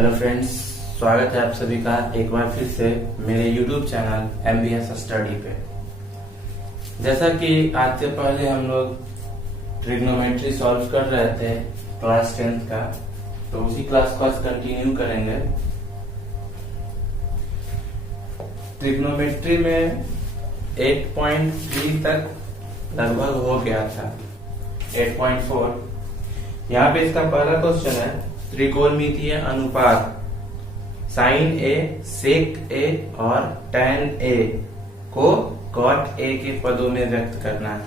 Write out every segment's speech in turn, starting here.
Hello friends, स्वागत है आप सभी का एक बार फिर से मेरे YouTube चैनल MBS स्टडी पे। जैसा कि आज से पहले हम लोग ट्रिग्नोमेट्री सॉल्व कर रहे थे क्लास 10th का, तो उसी क्लास को आज कंटिन्यू करेंगे। ट्रिग्नोमेट्री में 8.3 तक लगभग हो गया था, 8.4। यहाँ पे इसका पहला क्वेश्चन है त्रिकोणमितीय अनुपात साइन ए, सेक ए और टैन ए को कॉट ए के पदों में व्यक्त करना है।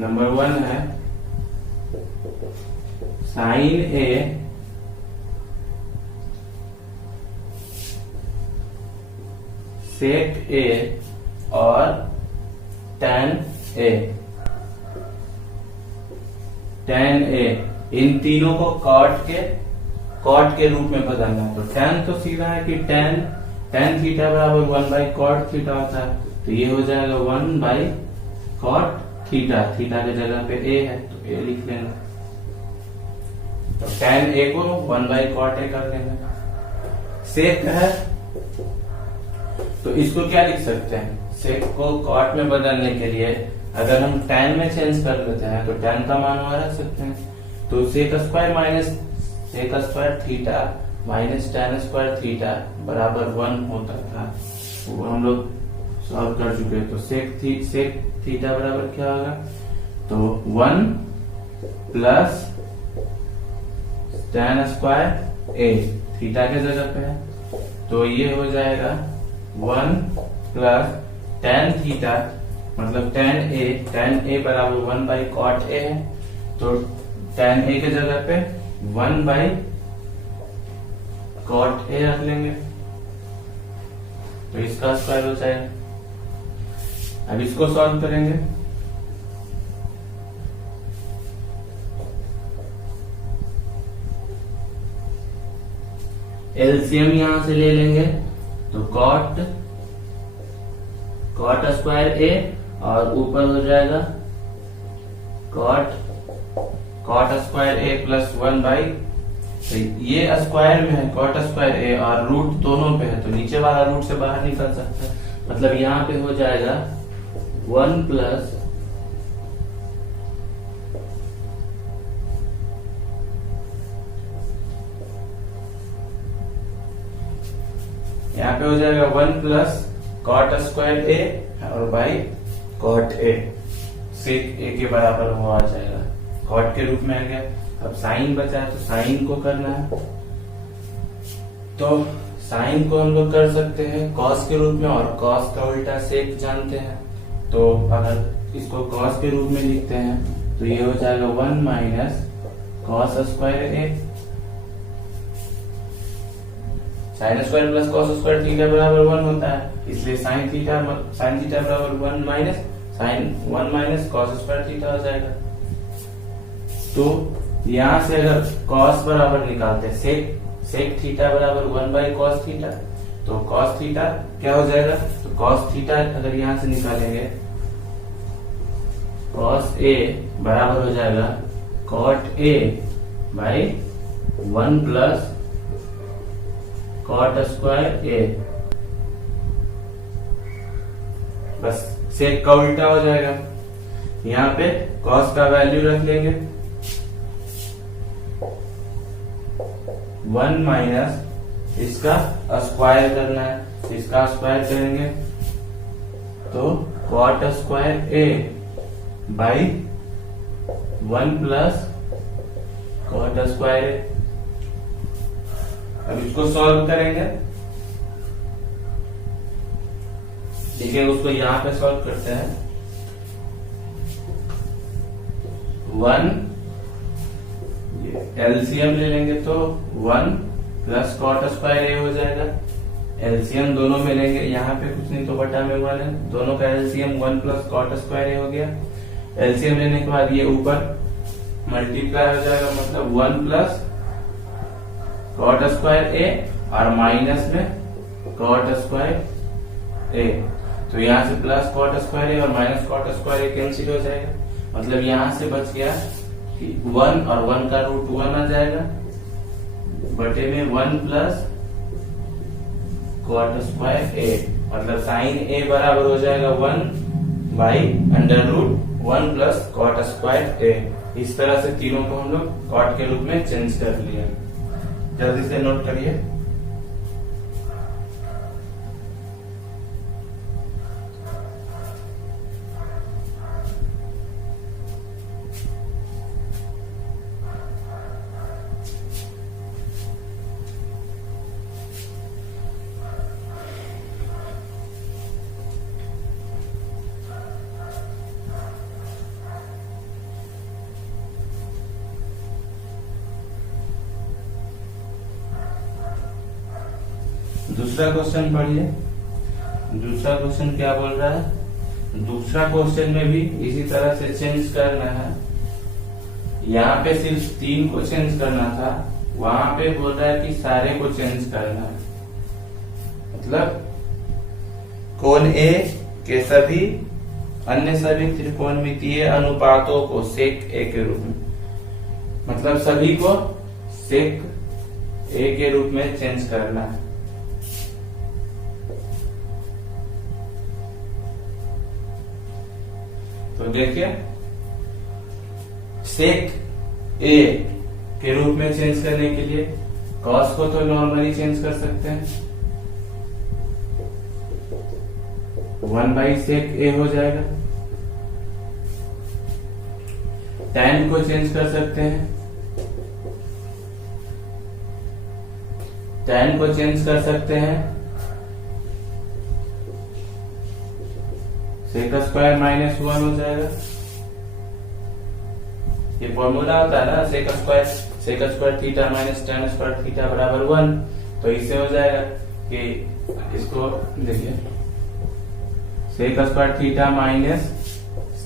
नंबर 1 है साइन ए सेक ए और टैन ए। टैन ए इन तीनों को कॉट के रूप में बदलना है। तो टैन तो सीधा है कि टैन थीटा बराबर 1/कॉट थीटा होता है, तो ये हो जाएगा 1/कॉट थीटा। थीटा के जगह पे ए है तो ए लिख लेंगे। तो टैन ए को 1/कॉट ए कर लेंगे। सेक है तो इसको क्या लिख सकते हैं, सेक को कॉट में बदलने के लिए अगर हम टैन में चेंज कर लेते हैं तो टैन का मान वहां रख सकते हैं। तो sec square minus sec square theta minus tan square theta बराबर 1 होता था, वो हम लोग सॉल्व कर चुके हैं। तो सेक थीटा बराबर क्या होगा, तो 1 प्लस टैन स्क्वायर ए थीटा के जगह पे है, तो ये हो जाएगा 1 प्लस टैन थीटा मतलब टैन ए बराबर 1/कॉट ए है, तो टैन ए के जगह पे 1/कॉट ए रख लेंगे, तो इसका स्क्वायर हो जाएगा। अब इसको सॉल्व करेंगे। एलसीएम यहां से ले लेंगे, तो कॉट स्क्वायर ए और ऊपर हो जाएगा कॉट स्क्वायर ए प्लस 1/, तो ये स्क्वायर में है कॉट स्क्वायर ए और रूट दोनों पे है, तो नीचे वाला रूट से बाहर निकल सकता है, मतलब यहाँ पे हो जाएगा 1 प्लस यहाँ पे हो जाएगा 1 प्लस कॉट स्क्वायर ए और बाई कॉट ए, सेक ए के बराबर वो आ जाएगा, कॉट के रूप में आ गया। अब साइन बचा है तो साइन को करना है, तो साइन को हम लोग कर सकते हैं कॉस के रूप में, और कॉस का उल्टा सेक जानते हैं, तो अगर इसको कॉस के रूप में लिखते हैं तो ये हो जाएगा 1 minus cos square A. Sine square plus cos square theta बराबर 1 होता है, इसलिए साइन थीटा बराबर 1 माइनस कॉस स्क्वायर थीटा हो जाएगा। तो यहां से अगर कॉस बराबर निकालते हैं सेक थीटा बराबर 1/कॉस थीटा, तो कॉस थीटा क्या हो जाएगा, तो कॉस थीटा अगर यहां से निकालेंगे कॉस ए बराबर हो जाएगा cot A by 1 plus cot square A, बस सेक का उल्टा हो जाएगा। यहाँ पे कॉस का वैल्यू रख लेंगे 1 माइनस इसका स्क्वायर करना है, इसका स्क्वायर करेंगे तो cot square A by 1 plus cot square A. अब इसको सॉल्व करेंगे, देखिए उसको यहां पे सॉल्व करते हैं। 1 एलसीएम ले लेंगे तो 1 प्लस कॉट स्क्वायर ए हो जाएगा। एलसीएम दोनों में लेंगे, यहाँ पे कुछ नहीं तो बटा में 1 है, दोनों का एलसीएम 1 प्लस कॉट स्क्वायर ए हो गया। एलसीएम लेने के बाद ये ऊपर मल्टीप्लाई हो जाएगा, मतलब 1 प्लस कॉट स्क्वायर ए और माइनस में कॉट स्क्वायर ए, तो यहाँ से प्लस कॉट स्क्वायर ए और माइनस कॉट स्क्वायर ए कैंसिल हो जाएगा, मतलब यहाँ से बच गया कि 1 और 1 का रूट 1 आ जाएगा बटे में 1 प्लस कॉट स्क्वायर ए, मतलब साइन ए बराबर हो जाएगा 1 by under root 1 plus cot square A. इस तरह से तीनों को हम लोग कॉट के रूप में चेंज कर लिया। जल्दी से नोट करिए। दूसरा क्वेश्चन पढ़िए। दूसरा क्वेश्चन क्या बोल रहा है? दूसरा क्वेश्चन में भी इसी तरह से चेंज करना है। यहाँ पे सिर्फ 3 को चेंज करना था, वहां पे बोल रहा है कि सारे को चेंज करना है, मतलब कोण ए के सभी अन्य सभी त्रिकोणमितीय अनुपातों को सेक ए के रूप में, मतलब सभी को सेक ए के रूप में चेंज करना है। तो देखिए, सेक ए के रूप में चेंज करने के लिए कॉस को तो नॉर्मली चेंज कर सकते हैं, 1 बाई सेक ए हो जाएगा। tan को चेंज कर सकते हैं, tan को चेंज कर सकते हैं सेक स्क्वायर माइनस 1 हो जाएगा। ये फॉर्मूला होता है ना, sec square theta minus tan square theta बराबर 1। तो इससे हो जाएगा कि इसको देखिए, sec square theta minus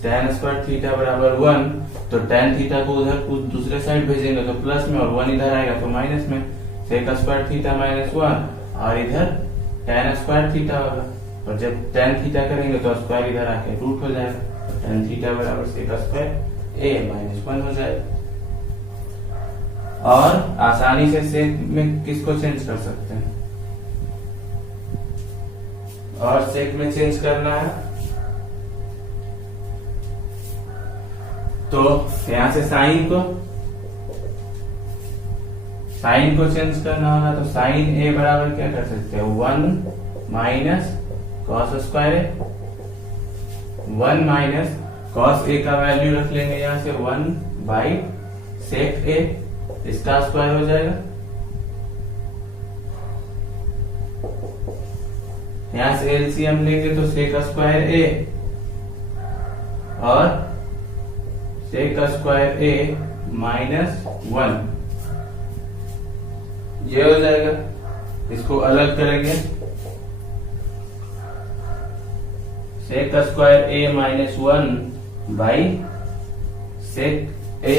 tan square theta बराबर 1, तो tan थीटा को उधर दूसरे साइड भेजेंगे तो प्लस में, और 1 इधर आएगा तो माइनस में। सेक स्क्वायर थीटा माइनस 1 और इधर tan स्क्वायर थीटा होगा, और जब tan थीटा करेंगे तो स्क्वायर इधर आके रूट हो जाएगा, तो tan थीटा बराबर सेक स्क्वायर ए माइनस 1 हो जाएगा। और आसानी से सेक में किसको चेंज कर सकते हैं, और सेक में चेंज करना है तो यहां से साइन को चेंज करना होगा। तो साइन ए बराबर क्या कर सकते हैं, 1 माइनस कॉस स्क्वायर ए, 1 माइनस कॉस ए का वैल्यू रख लेंगे यहां से 1 बाई सेक ए, इसका स्क्वायर हो जाएगा। यहां से एलसीएम लेंगे तो सेक स्क्वायर ए और सेक स्क्वायर ए माइनस 1, ये हो जाएगा। इसको अलग करेंगे, sec square A minus 1 by sec A,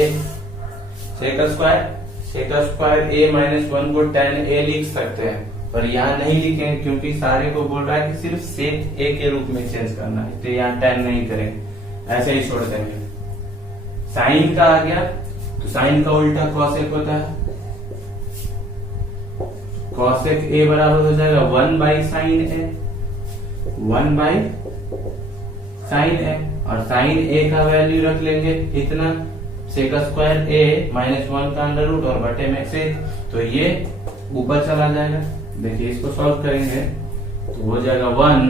sec square A minus 1 को tan ए लिख सकते हैं, पर यहाँ नहीं लिखेंगे क्योंकि सारे को बोल रहा है कि सिर्फ सेक ए के रूप में चेंज करना है, तो यहाँ tan नहीं करेंगे, ऐसे ही छोड़ देंगे। साइन का आ गया तो साइन का उल्टा कॉसेक होता है, कॉसेक ए बराबर हो जाएगा 1 by sine A, 1 by sine A, और साइन ए का वैल्यू रख लेंगे इतना, सेक स्क्वायर ए माइनस 1 का अंडर रूट और बटे में से, तो ये ऊपर चला जाएगा। देखिए इसको सॉल्व करेंगे तो हो जाएगा 1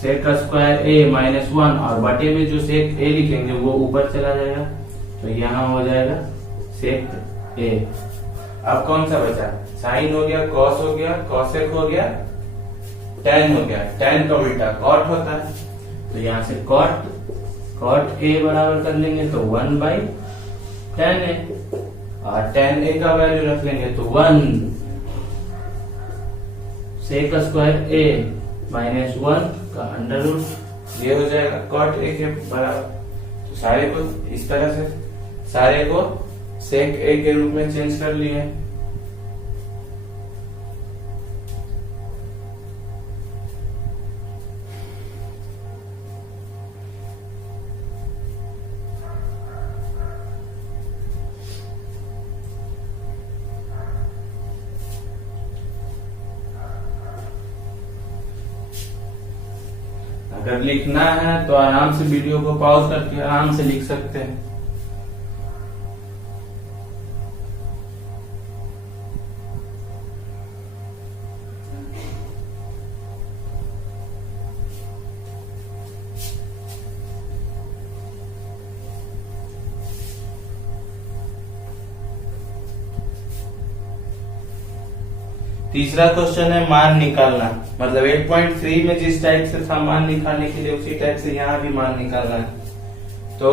सेक स्क्वायर ए माइनस 1 और बटे में जो सेक ए लिखेंगे वो ऊपर चला जाएगा, तो यहाँ हो जाएगा सेक ए। अब कौन सा बचा, साइन हो गया, कॉस हो गया, कॉसेक हो गया, tan हो गया। tan का उल्टा कॉट होता है, तो यहाँ से कॉट ए बराबर कर लेंगे तो 1 बाई tan ए, और tan ए का वैल्यू रख लेंगे तो 1 सेक स्क्वायर ए माइनस 1 का अंडर रूट, ये हो जाएगा कॉट ए के बराबर। तो सारे को इस तरह से सारे को सेक ए के रूप में चेंज कर लिए। अगर लिखना है तो आराम से वीडियो को पॉज करके आराम से लिख सकते हैं। तीसरा क्वेश्चन है मान निकालना, मतलब 8.3 में जिस टाइप से था मान निकालने के लिए उसी टाइप से यहाँ भी मान निकालना है। तो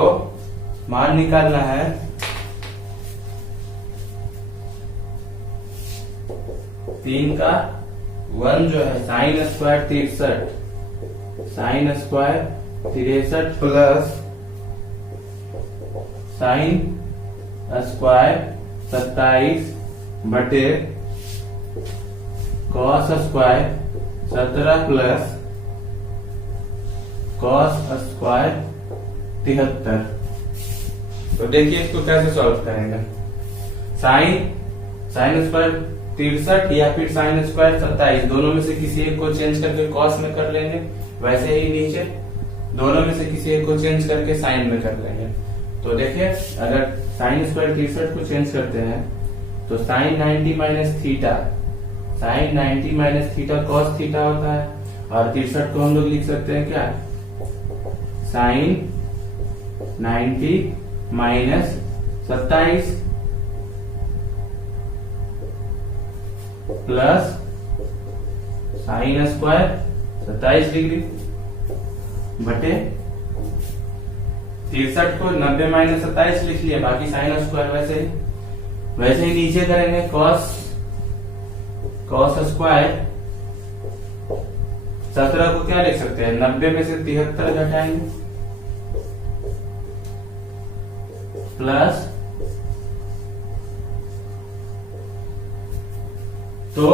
मान निकालना है 3 का 1 जो है sine square 63, sine square 63 plus sine square 27 बटे cos square 17 plus cos square 73। तो देखिए इसको कैसे सॉल्व करेंगे। साइन स्क्वायर 63 या फिर साइन स्क्वायर 27, दोनों में से किसी एक को चेंज करके कॉस में कर लेंगे। वैसे ही नीचे दोनों में से किसी एक को चेंज करके साइन में कर लेंगे। तो देखिए अगर साइन स्क्वायर 63 को चेंज करते हैं तो sine 90 minus theta, sine 90 minus theta cos theta होता है। और 63 को हम लोग लिख सकते हैं क्या, sine 90 minus 27 plus sine square 27 degree बटे 63 को 90 माइनस 27 लिख लिया, बाकी साइन स्क्वायर वैसे ही नीचे करेंगे कॉस स्क्वायर 17 को क्या लिख सकते हैं, 90 में से 73 घटाएंगे प्लस, तो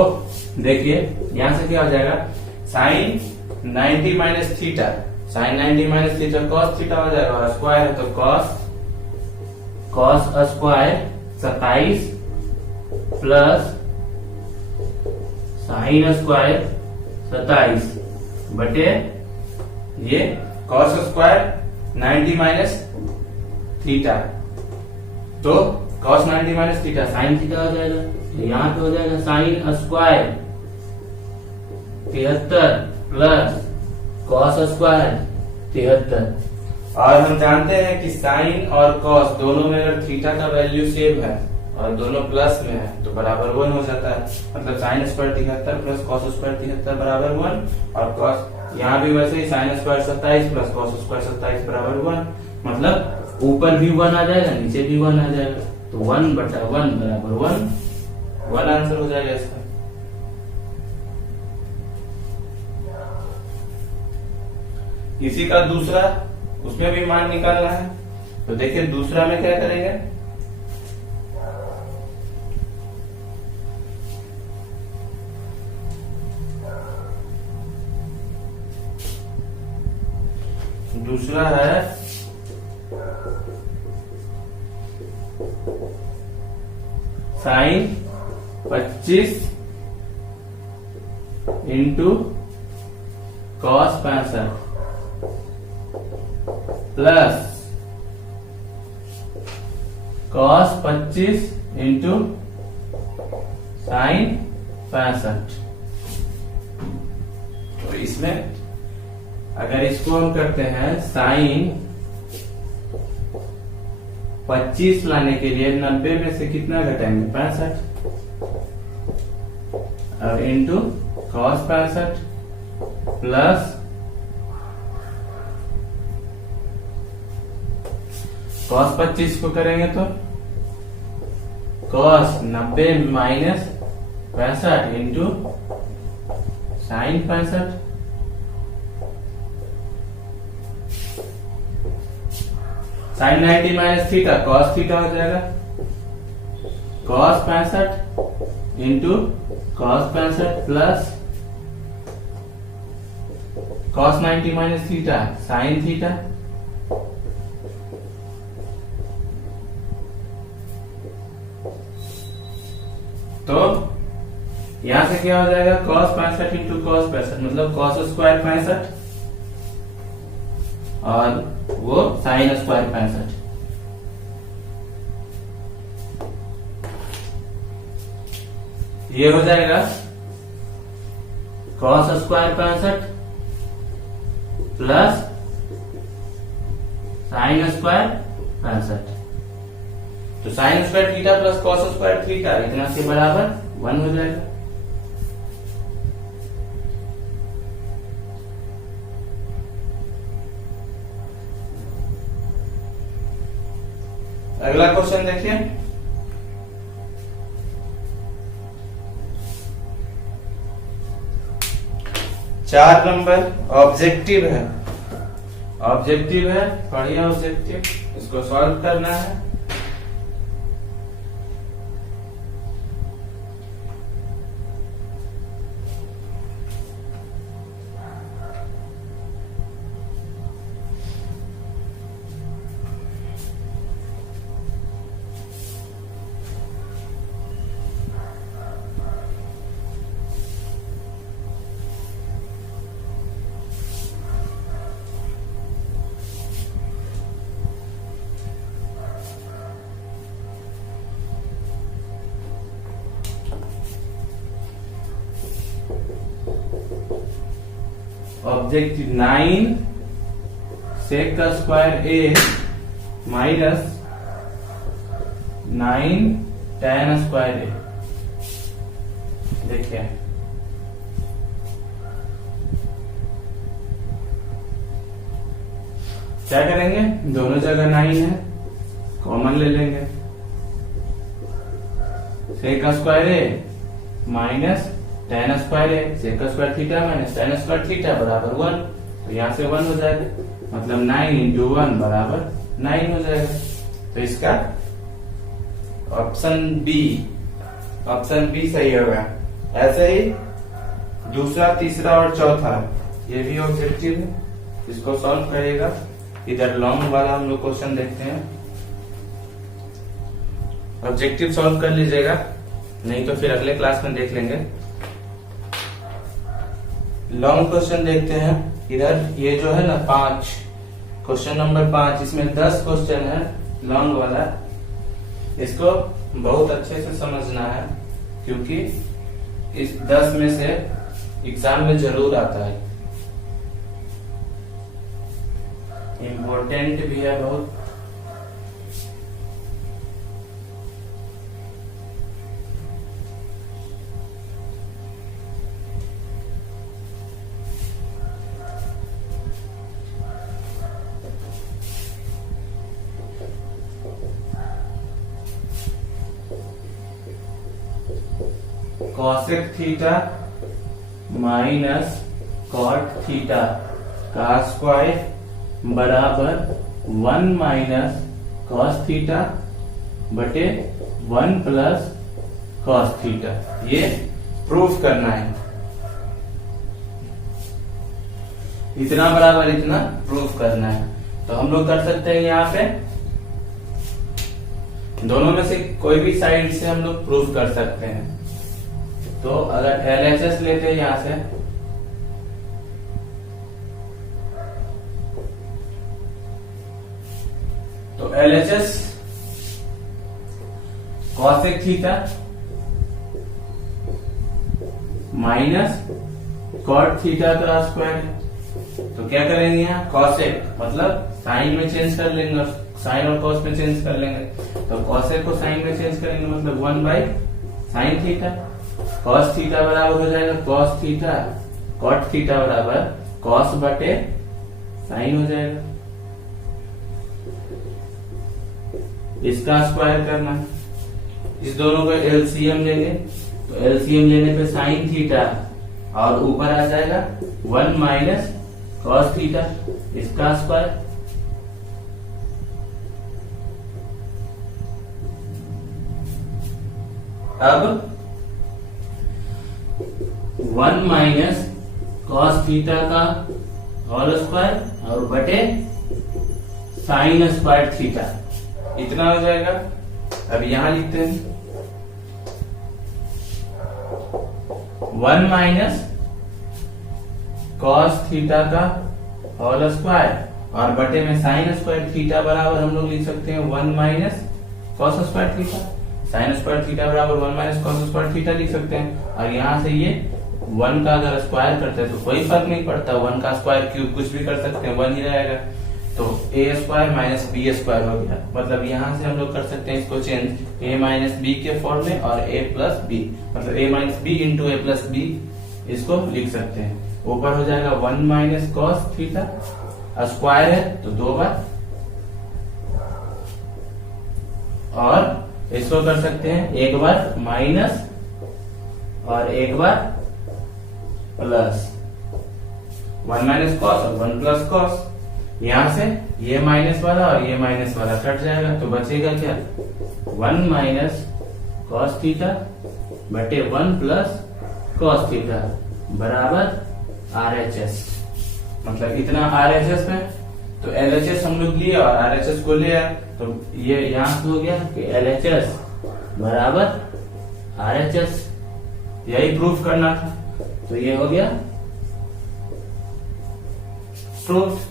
देखिए यहां से क्या हो जाएगा, sine 90 minus theta, sine 90 minus theta cos theta हो जाएगा और स्क्वायर है तो cos square 27 plus sine square 27 बटे ये कॉस स्क्वायर 90 माइनस थीटा, तो cos 90 minus theta sine theta हो जाएगा। तो यहाँ पे हो जाएगा sine square 73 plus cos square 73। और हम जानते हैं कि साइन और कॉस दोनों में अगर थीटा का वैल्यू सेम है और दोनों प्लस में है तो बराबर 1 हो जाता है। मतलब sine square 73 plus cos square 73 बराबर 1, और कॉस यहाँ भी वैसे ही sine square 27 plus cos square 27 बराबर 1। मतलब ऊपर भी 1 आ जाएगा नीचे भी 1 आ जाएगा, तो 1 बटा 1 बराबर 1 आंसर हो जाएगा इसका। इसी का दूसरा, उसमें भी मान निकालना है। तो देखिए दूसरा में क्या करेंगे, दूसरा है sine 25 into cos 65 plus cos 25 into sine 65। तो इसमें अगर इसको हम करते हैं साइन 25 लाने के लिए 90 में से कितना घटाएंगे 65 और इंटू कॉस 65 प्लस कॉस 25 को करेंगे तो cos 90 minus 65 into sine 65। Sine 90 minus theta cos theta हो जाएगा, cos 65 into cos 65 plus cos 90 minus theta sine theta. तो यहां से क्या हो जाएगा, कॉस 65 इंटू कॉस 65 मतलब कॉस स्क्वायर 65 और वो साइन स्क्वायर 65। ये हो जाएगा cos square 65 plus sine square 65। तो sine square theta plus cos square theta इतना के बराबर 1 हो जाएगा। अगला क्वेश्चन देखिए, चार नंबर ऑब्जेक्टिव है। ऑब्जेक्टिव है, पढ़िए ऑब्जेक्टिव, इसको सॉल्व करना है। ऑब्जेक्टिव 9 सेक का square A minus 9 tan square ए। देखिए क्या करेंगे, दोनों जगह 9 है, कॉमन ले लेंगे। सेक का square A minus tan square है, सेक का square theta minus tan square theta बराबर 1। तो यहां से 1 हो जाएगा, मतलब 9 इंटू 1 बराबर 9 हो जाएगा। तो इसका ऑप्शन बी सही होगा। ऐसे ही दूसरा, तीसरा और चौथा ये भी ऑब्जेक्टिव है, इसको सॉल्व करेगा। इधर लॉन्ग वाला हम लोग क्वेश्चन देखते हैं। ऑब्जेक्टिव सॉल्व कर लीजिएगा, नहीं तो फिर अगले क्लास में देख लेंगे। लॉन्ग क्वेश्चन देखते हैं। इधर ये जो है ना 5, क्वेश्चन नंबर 5, इसमें 10 क्वेश्चन है लॉन्ग वाला। इसको बहुत अच्छे से समझना है, क्योंकि इस 10 में से एग्जाम में जरूर आता है, इम्पोर्टेंट भी है बहुत। Cosec theta minus cot theta का स्क्वायर बराबर 1 माइनस कॉस थीटा बटे 1 प्लस कॉस थीटा। ये प्रूफ करना है, इतना बराबर इतना प्रूफ करना है। तो हम लोग कर सकते हैं, यहाँ पे दोनों में से कोई भी साइड से हम लोग प्रूफ कर सकते हैं। तो अगर LHS लेते हैं यहां से, तो LHS cosec theta minus cot theta का स्क्वायर है। तो क्या करेंगे, यहाँ कॉसेक मतलब साइन में चेंज कर लेंगे, साइन और कॉस में चेंज कर लेंगे। तो कॉसेक को साइन में चेंज करेंगे, मतलब 1 by sine theta. Cos theta बराबर हो जाएगा कॉस थीटा, कॉट थीटा बराबर कॉस बटे साइन हो जाएगा। इसका स्क्वायर करना है, इस दोनों का एलसीएम लेंगे। तो एलसीएम लेने पे साइन थीटा और ऊपर आ जाएगा 1 माइनस कॉस थीटा, इसका स्क्वायर। अब 1 माइनस कॉस थीटा का होल स्क्वायर और बटे साइन स्क्वायर थीटा, इतना हो जाएगा। अब यहां लिखते हैं 1 माइनस कॉस थीटा का होल स्क्वायर और बटे में साइन स्क्वायर थीटा बराबर हम लोग लिख सकते हैं 1 minus cos square theta. Sign square theta बराबर 1 माइनस कॉस स्क्वायर थीटा लिख सकते हैं। और यहाँ से ये 1 का अगर स्क्वायर करते हैं तो कोई फर्क नहीं पड़ता, 1 का स्क्वायर क्यूब कुछ भी कर सकते हैं, 1 ही रहेगा। तो ए स्क्वायर माइनस बी स्क्वायर हो गया। मतलब यहाँ से हम लोग कर सकते हैं इसको चेंज ए माइनस बी के फॉर्म में और ए प्लस बी, मतलब ए माइनस बी इंटू ए प्लस बी इसको लिख सकते हैं। ऊपर हो जाएगा 1 माइनस कॉस थीटा, स्क्वायर है तो 2 बार, और इसको कर सकते हैं एक बार माइनस और एक बार प्लस, 1 माइनस कॉस और 1 प्लस कॉस। यहां से ये माइनस वाला और ये माइनस वाला कट जाएगा तो बचेगा क्या 1 माइनस कॉस थीटा बटे 1 प्लस कॉस थीटा बराबर RHS। मतलब इतना RHS में, तो LHS हम लोग लिए और RHS को लिया, तो ये यहां से हो गया कि LHS बराबर RHS, यही प्रूफ करना था। तो ये हो गया प्रूफ।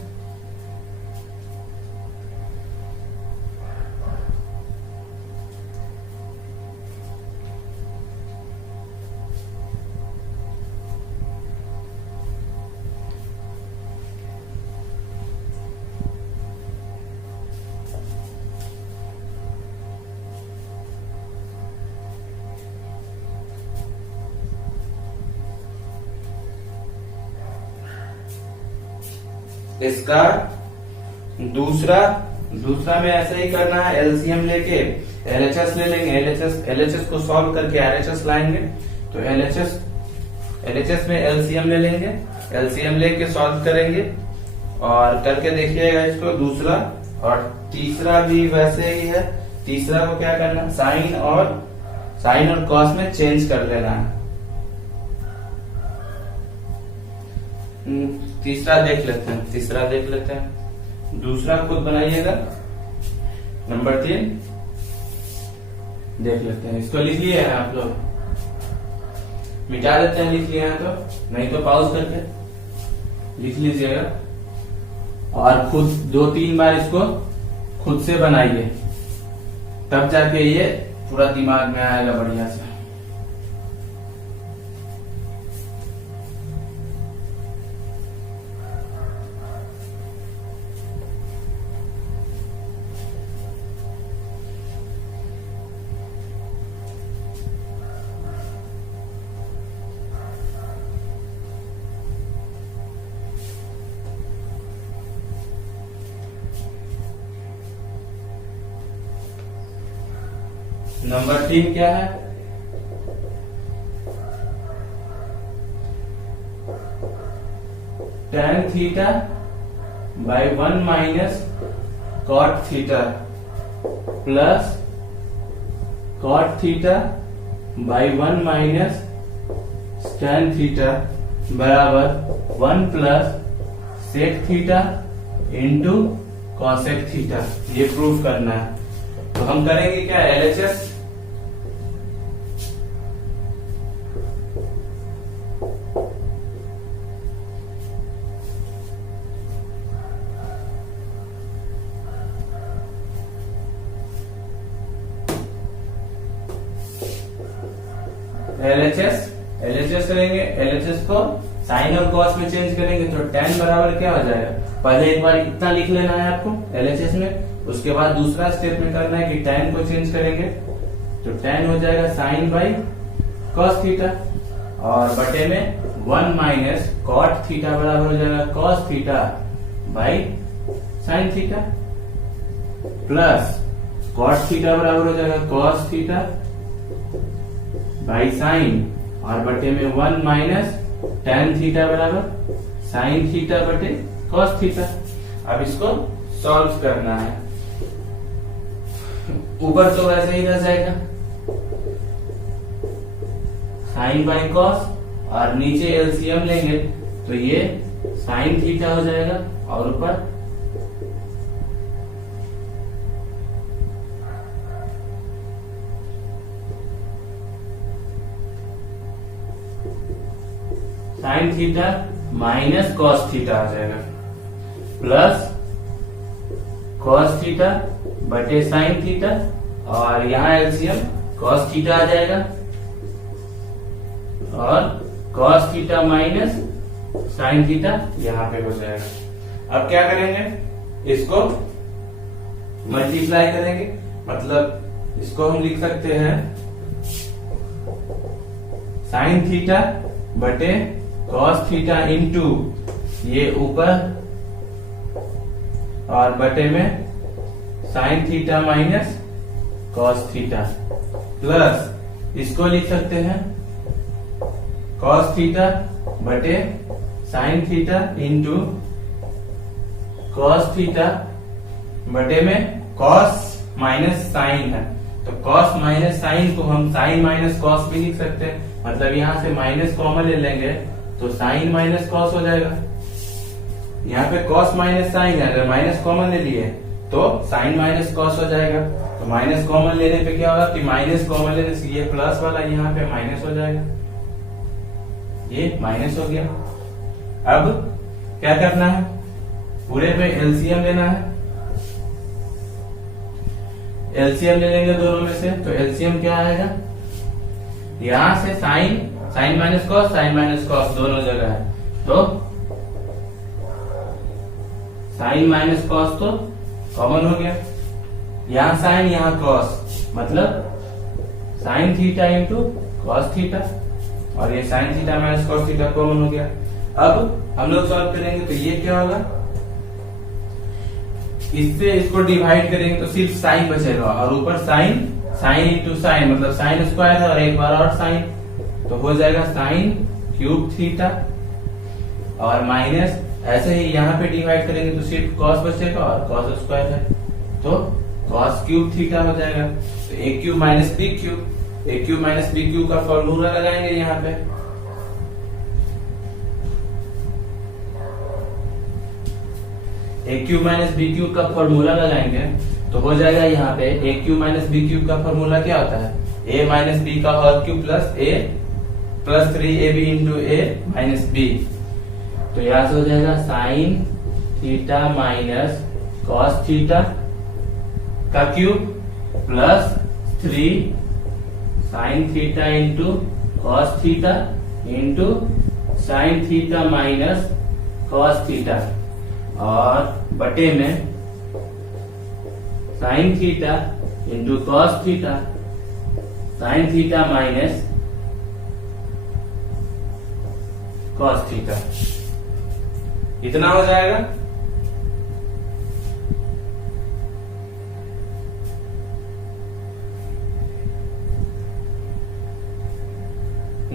इसका दूसरा में ऐसा ही करना है, एलसीएम लेके एलएचएस ले लेंगे, एलएचएस को सॉल्व करके आरएचएस लाएंगे। तो एलएचएस में एलसीएम ले लेंगे, एलसीएम लेके सॉल्व करेंगे और करके देखिएगा इसको दूसरा। और तीसरा भी वैसे ही है। तीसरा को क्या करना, साइन और कॉस में चेंज कर लेना है। तीसरा देख लेते हैं। दूसरा खुद बनाइएगा, नंबर 3 देख लेते हैं। इसको लिख लिए हैं आप लोग, मिटा देते हैं लिख लिए हैं तो, नहीं तो पॉज करके लिख लीजिएगा और खुद 2-3 बार इसको खुद से बनाइए, तब जाके ये पूरा दिमाग में आएगा बढ़िया से। नंबर 3 क्या है, tan theta by 1 minus cot theta plus cot theta by 1 minus tan theta बराबर 1 plus sec theta into cosec theta. ये प्रूफ करना है। तो हम करेंगे क्या, एलएचएस करेंगे। एलएचएस को साइन और कॉस में चेंज करेंगे तो tan बराबर क्या हो जाएगा, पहले एक बार इतना लिख लेना है आपको एलएचएस में, उसके बाद दूसरा स्टेप में करना है कि tan को चेंज करेंगे तो tan हो जाएगा साइन बाई कॉस थीटा और बटे में 1 माइनस कॉट थीटा बराबर हो जाएगा cos theta by sine theta plus cot theta बराबर हो जाएगा कॉस थीटा बाई साइन और बटे में 1 माइनस tan थीटा बराबर साइन थीटा बटे कॉस थीटा। अब इसको सॉल्व करना है। ऊपर तो वैसे ही रह जाएगा साइन बाई कॉस और नीचे एलसीएम लेंगे तो ये साइन थीटा हो जाएगा और ऊपर sine theta minus cos theta आ जाएगा प्लस कॉस थीटा बटे साइन थीटा, और यहाँ एलसीएम कॉस थीटा आ जाएगा, और cos theta minus sine theta यहाँ पे हो जाएगा। अब क्या करेंगे, इसको मल्टीप्लाई करेंगे, मतलब इसको हम लिख सकते हैं साइन थीटा बटे कॉस थीटा इंटू ये ऊपर और बटे में sine theta minus cos theta, plus इसको लिख सकते हैं कॉस थीटा बटे sine theta into cos theta बटे में कॉस माइनस साइन है, तो कॉस माइनस साइन को हम साइन माइनस कॉस भी लिख सकते हैं, मतलब यहां से माइनस कॉमन ले लेंगे तो साइन माइनस कॉस हो जाएगा। यहाँ पे कॉस माइनस साइन है, अगर माइनस कॉमन ले लिए तो साइन माइनस कॉस हो जाएगा। तो माइनस कॉमन लेने पे क्या होगा कि माइनस कॉमन लेने से ये प्लस वाला यहाँ पे माइनस हो जाएगा, ये माइनस हो गया। अब क्या करना है, पूरे पे एलसीएम लेना है, एलसीएम ले लेंगे दोनों में से, तो एलसीएम क्या आएगा, यहां से साइन साइन माइनस कॉस दोनों जगह है, तो साइन माइनस कॉस तो कॉमन हो गया, यहां साइन यहां कॉस, मतलब sign theta into cos theta, और ये sine theta minus cos theta common हो गया। अब हम लोग सॉल्व करेंगे तो ये क्या होगा, इससे इसको डिवाइड करेंगे तो सिर्फ साइन बचेगा, और ऊपर साइन साइन इंटू साइन मतलब साइन स्क्वायर है, और एक बार और साइन, तो हो जाएगा साइन क्यूब थीटा, और माइनस ऐसे ही यहाँ पे डिवाइड करेंगे तो सिर्फ कॉस बचेगा और कॉस स्क्वायर है, तो कॉस क्यूब थीटा हो जाएगा। तो ए क्यूब माइनस बी क्यूब, ए क्यूब माइनस बी क्यूब का फॉर्मूला लगाएंगे यहाँ पे, ए क्यूब माइनस बी क्यूब का फॉर्मूला लगाएंगे तो हो जाएगा यहाँ पे ए क्यूब माइनस बी क्यूब का फॉर्मूला क्या होता है, ए माइनस बी का होल क्यूब प्लस ए प्लस 3ab इंटू ए माइनस बी, तो यहाँ से हो जाएगा sign theta minus cos theta का cube plus 3 sign theta into cos theta into sine theta minus cos theta, और बटे में sine theta into cos theta sine theta minus cos theta, इतना हो जाएगा।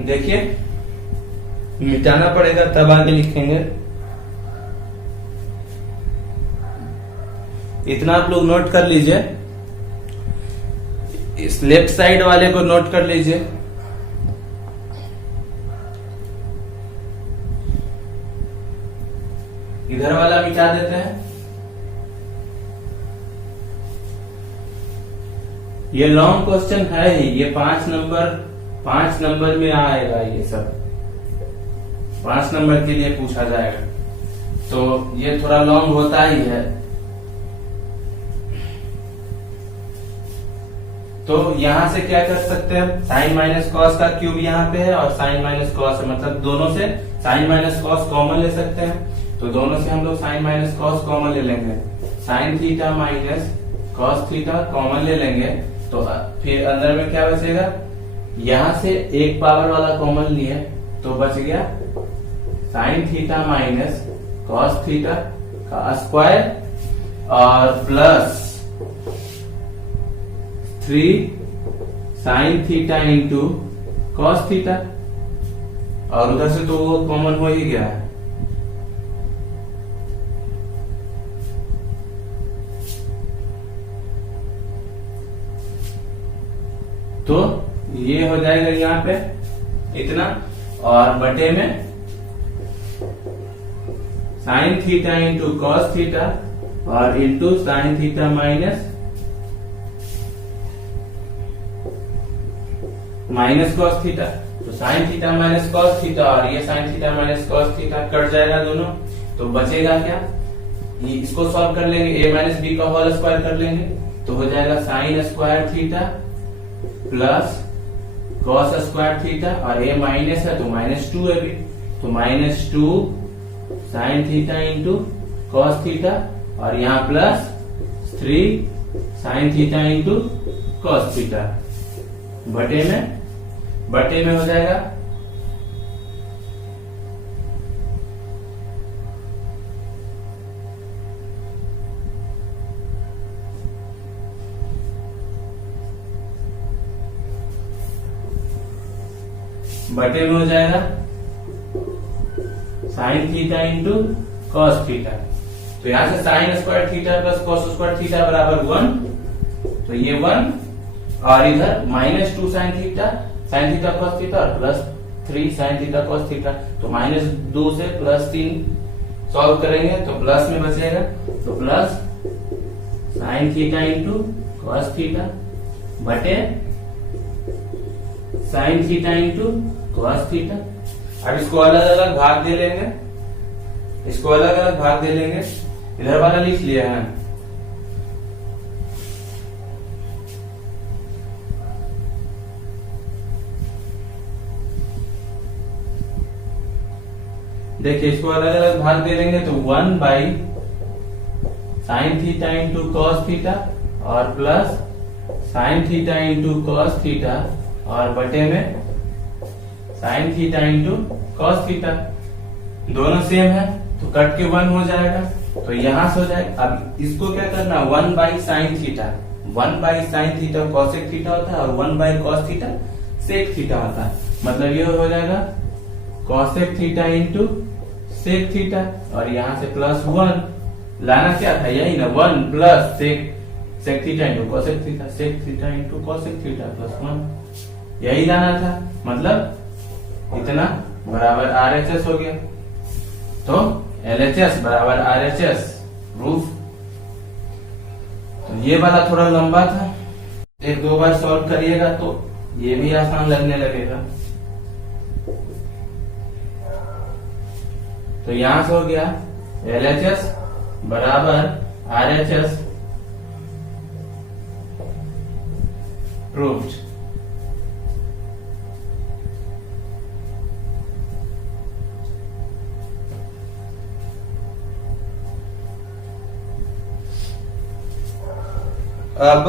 देखिए मिटाना पड़ेगा तब आगे लिखेंगे, इतना आप लोग नोट कर लीजिए, इस लेफ्ट साइड वाले को नोट कर लीजिए, इधर वाला मिटा देते हैं। ये लॉन्ग क्वेश्चन है ही, ये 5 नंबर में आएगा, ये सब 5 नंबर के लिए पूछा जाएगा, तो ये थोड़ा लॉन्ग होता ही है। तो यहां से क्या कर सकते हैं, साइन माइनस कॉस का क्यूब यहाँ पे है और साइन माइनस कॉस है, मतलब दोनों से साइन माइनस कॉस कॉमन ले सकते हैं, तो दोनों से हम लोग साइन माइनस कॉस कॉमन ले लेंगे, sign theta minus cos theta common ले लेंगे, तो फिर अंदर में क्या बचेगा, यहां से एक पावर वाला कॉमन लिए तो बच गया sign theta minus cos theta का स्क्वायर और plus 3 sign theta into cos theta, और उधर से तो वो कॉमन हो ही गया है, तो ये हो जाएगा यहाँ पे इतना, और बटे में sine theta into cos theta और into sine theta minus cos theta, तो sine theta minus cos theta और ये sine theta minus cos theta cut जाएगा दोनों, तो बचेगा क्या, इसको सॉल्व कर लेंगे, ए माइनस बी का होल स्क्वायर कर लेंगे तो हो जाएगा sine square theta plus cos square theta, और ए माइनस है तो -2 है भी, तो -2 sign theta into cos theta, और यहाँ +3 sign theta into cos theta बटे में हो जाएगा sign theta into cos theta. तो यहां से sign square theta plus cos square theta बराबर 1, तो ये 1, और इधर -2 साइन थीटा कॉस थीटा और +3 साइन थीटा कॉस थीटा, तो -2 से +3 सॉल्व करेंगे तो प्लस में बचेगा, तो plus sine theta into cos theta बटे sine theta into cos theta. अब इसको अलग अलग भाग दे लेंगे, इधर वाला लिख लिया है। देखिए इसको अलग अलग भाग दे लेंगे तो 1 by sine theta into cos theta और plus sine theta into cos theta और बटे में sine theta into cos theta, दोनों सेम है तो कट के 1 हो जाएगा, तो यहां से हो जाएगा। अब इसको क्या करना, 1 by sine theta cosec theta होता है और 1 by cos theta sec theta होता है, मतलब ये हो जाएगा cosec theta into sec theta, और यहाँ से +1 लाना क्या था, यही ना 1 plus sec theta into cosec theta, sec theta into cosec theta +1, यही लाना था, मतलब इतना बराबर RHS हो गया। तो LHS बराबर RHS प्रूफ। तो ये वाला थोड़ा लंबा था, 1-2 बार सॉल्व करिएगा तो ये भी आसान लगने लगेगा। तो यहां से हो गया LHS बराबर RHS प्रूव्ड। अब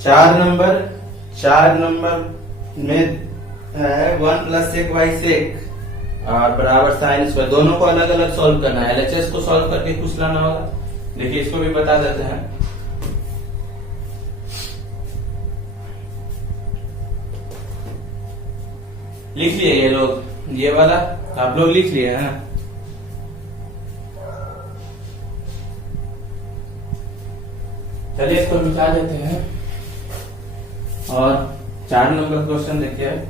4 नंबर में है 1 प्लस सेक बाई सेक और बराबर साइन स्क्वायर, दोनों को अलग अलग सॉल्व करना है। LHS को सॉल्व करके कुछ लाना होगा, देखिए इसको भी बता देते हैं। लिख लिए ये लोग, ये वाला आप लोग लिख लिए हैं। चलिए इसको मिटा देते हैं और 4 नंबर क्वेश्चन देखिए।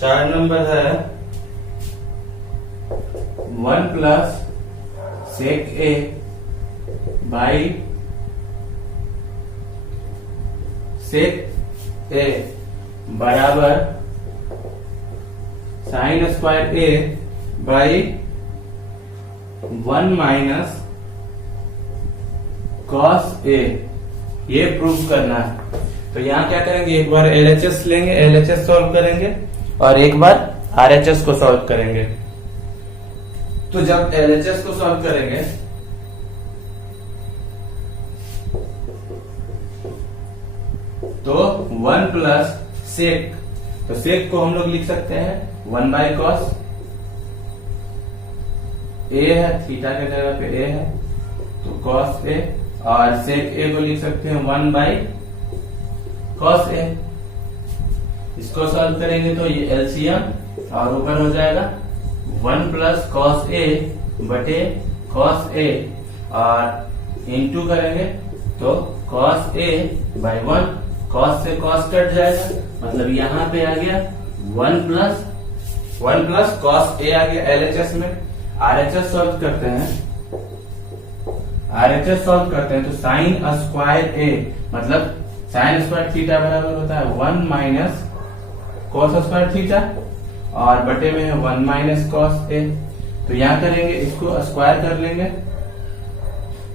चार नंबर है 1 plus sec A by sec A बराबर sine square A by 1 minus cos A, ये प्रूव करना है। तो यहाँ क्या करेंगे, एक बार LHS लेंगे, LHS सॉल्व करेंगे और एक बार RHS को सॉल्व करेंगे। तो जब LHS को सॉल्व करेंगे तो 1 प्लस सेक, तो सेक को हम लोग लिख सकते हैं 1 बाई कॉस, ए है थीटा के जगह पे ए है तो कॉस ए, और सेक ए को लिख सकते हैं 1 बाई कॉस ए। इसको सॉल्व करेंगे तो ये LCM और ऊपर हो जाएगा 1 प्लस कॉस ए बटे कॉस ए, और इंटू करेंगे तो कॉस ए बाई 1, कॉस से कॉस कट जाएगा, मतलब यहाँ पे आ गया 1 प्लस कॉस ए आ गया एलएचएस में। आरएचएस सॉल्व करते हैं तो साइन स्क्वायर ए, मतलब साइन स्क्वायर थीटा बराबर होता है 1 माइनस कॉस स्क्वायर थीटा, और बटे में है 1 माइनस कॉस ए। तो यहाँ करेंगे, इसको स्क्वायर कर लेंगे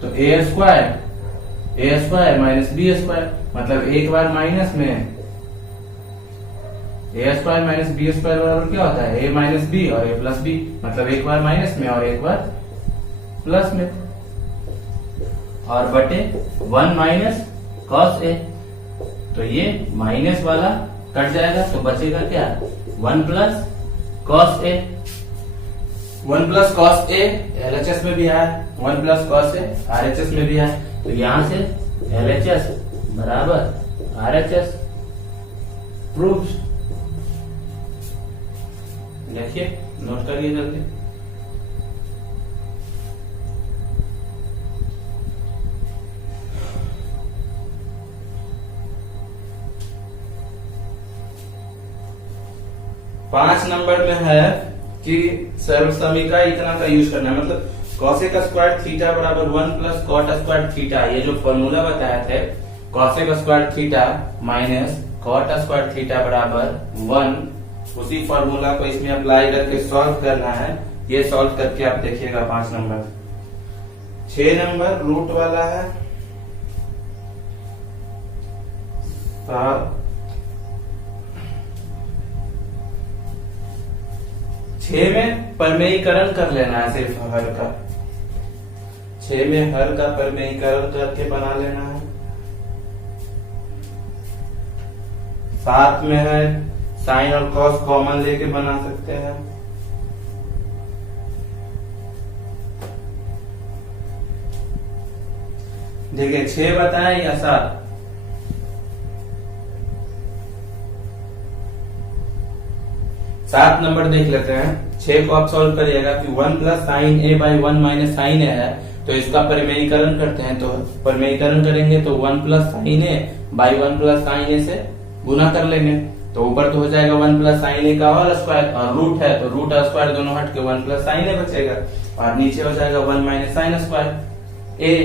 तो ए स्क्वायर माइनस बी स्क्वायर, मतलब एक बार माइनस में ए स्क्वायर माइनस बी स्क्वायर बराबर क्या होता है, ए माइनस बी और ए प्लस बी, मतलब एक बार माइनस में और एक बार प्लस में, और बटे 1 माइनस कॉस ए। तो ये माइनस वाला कट जाएगा तो बचेगा क्या, 1 plus cos A. 1 plus cos A LHS में भी है, 1 प्लस कॉस ए आरएचएस में भी है, तो यहां से एलएचएस बराबर आरएचएस प्रूव्ड। देखिए, नोट करिए जल्दी। पांच नंबर में है कि सर्वसमीका इतना का यूज करना है, मतलब कॉसेक स्क्वायर थीटा बराबर 1 प्लस कॉट स्क्वायर थीटा, ये जो फॉर्मूला बताया थे cosec square theta minus cot square theta बराबर 1, उसी फॉर्मूला को इसमें अप्लाई करके सॉल्व करना है। ये सॉल्व करके आप देखिएगा 5 नंबर। 6 नंबर रूट वाला है, 6 में परमेयीकरण कर लेना है, सिर्फ हर का 6 में हर का परमेयीकरण करके बना लेना है। 7 में है साइन और कॉस कॉमन लेके बना सकते हैं। देखिए 6 बताएं या 7, 7 नंबर देख लेते हैं। 6 को आप सॉल्व करिएगा कि 1 plus sine A by 1 minus sine A है, तो इसका परिमेयीकरण करते हैं, तो परिमेयीकरण करेंगे तो 1 plus sine A by 1 plus sine A से गुना कर लेंगे, तो ऊपर तो हो जाएगा 1 प्लस साइन ए का होल स्क्वायर, और रूट है तो रूट स्क्वायर दोनों हट के 1 प्लस साइन ए बचेगा, और नीचे हो जाएगा 1 माइनस साइन स्क्वायर ए,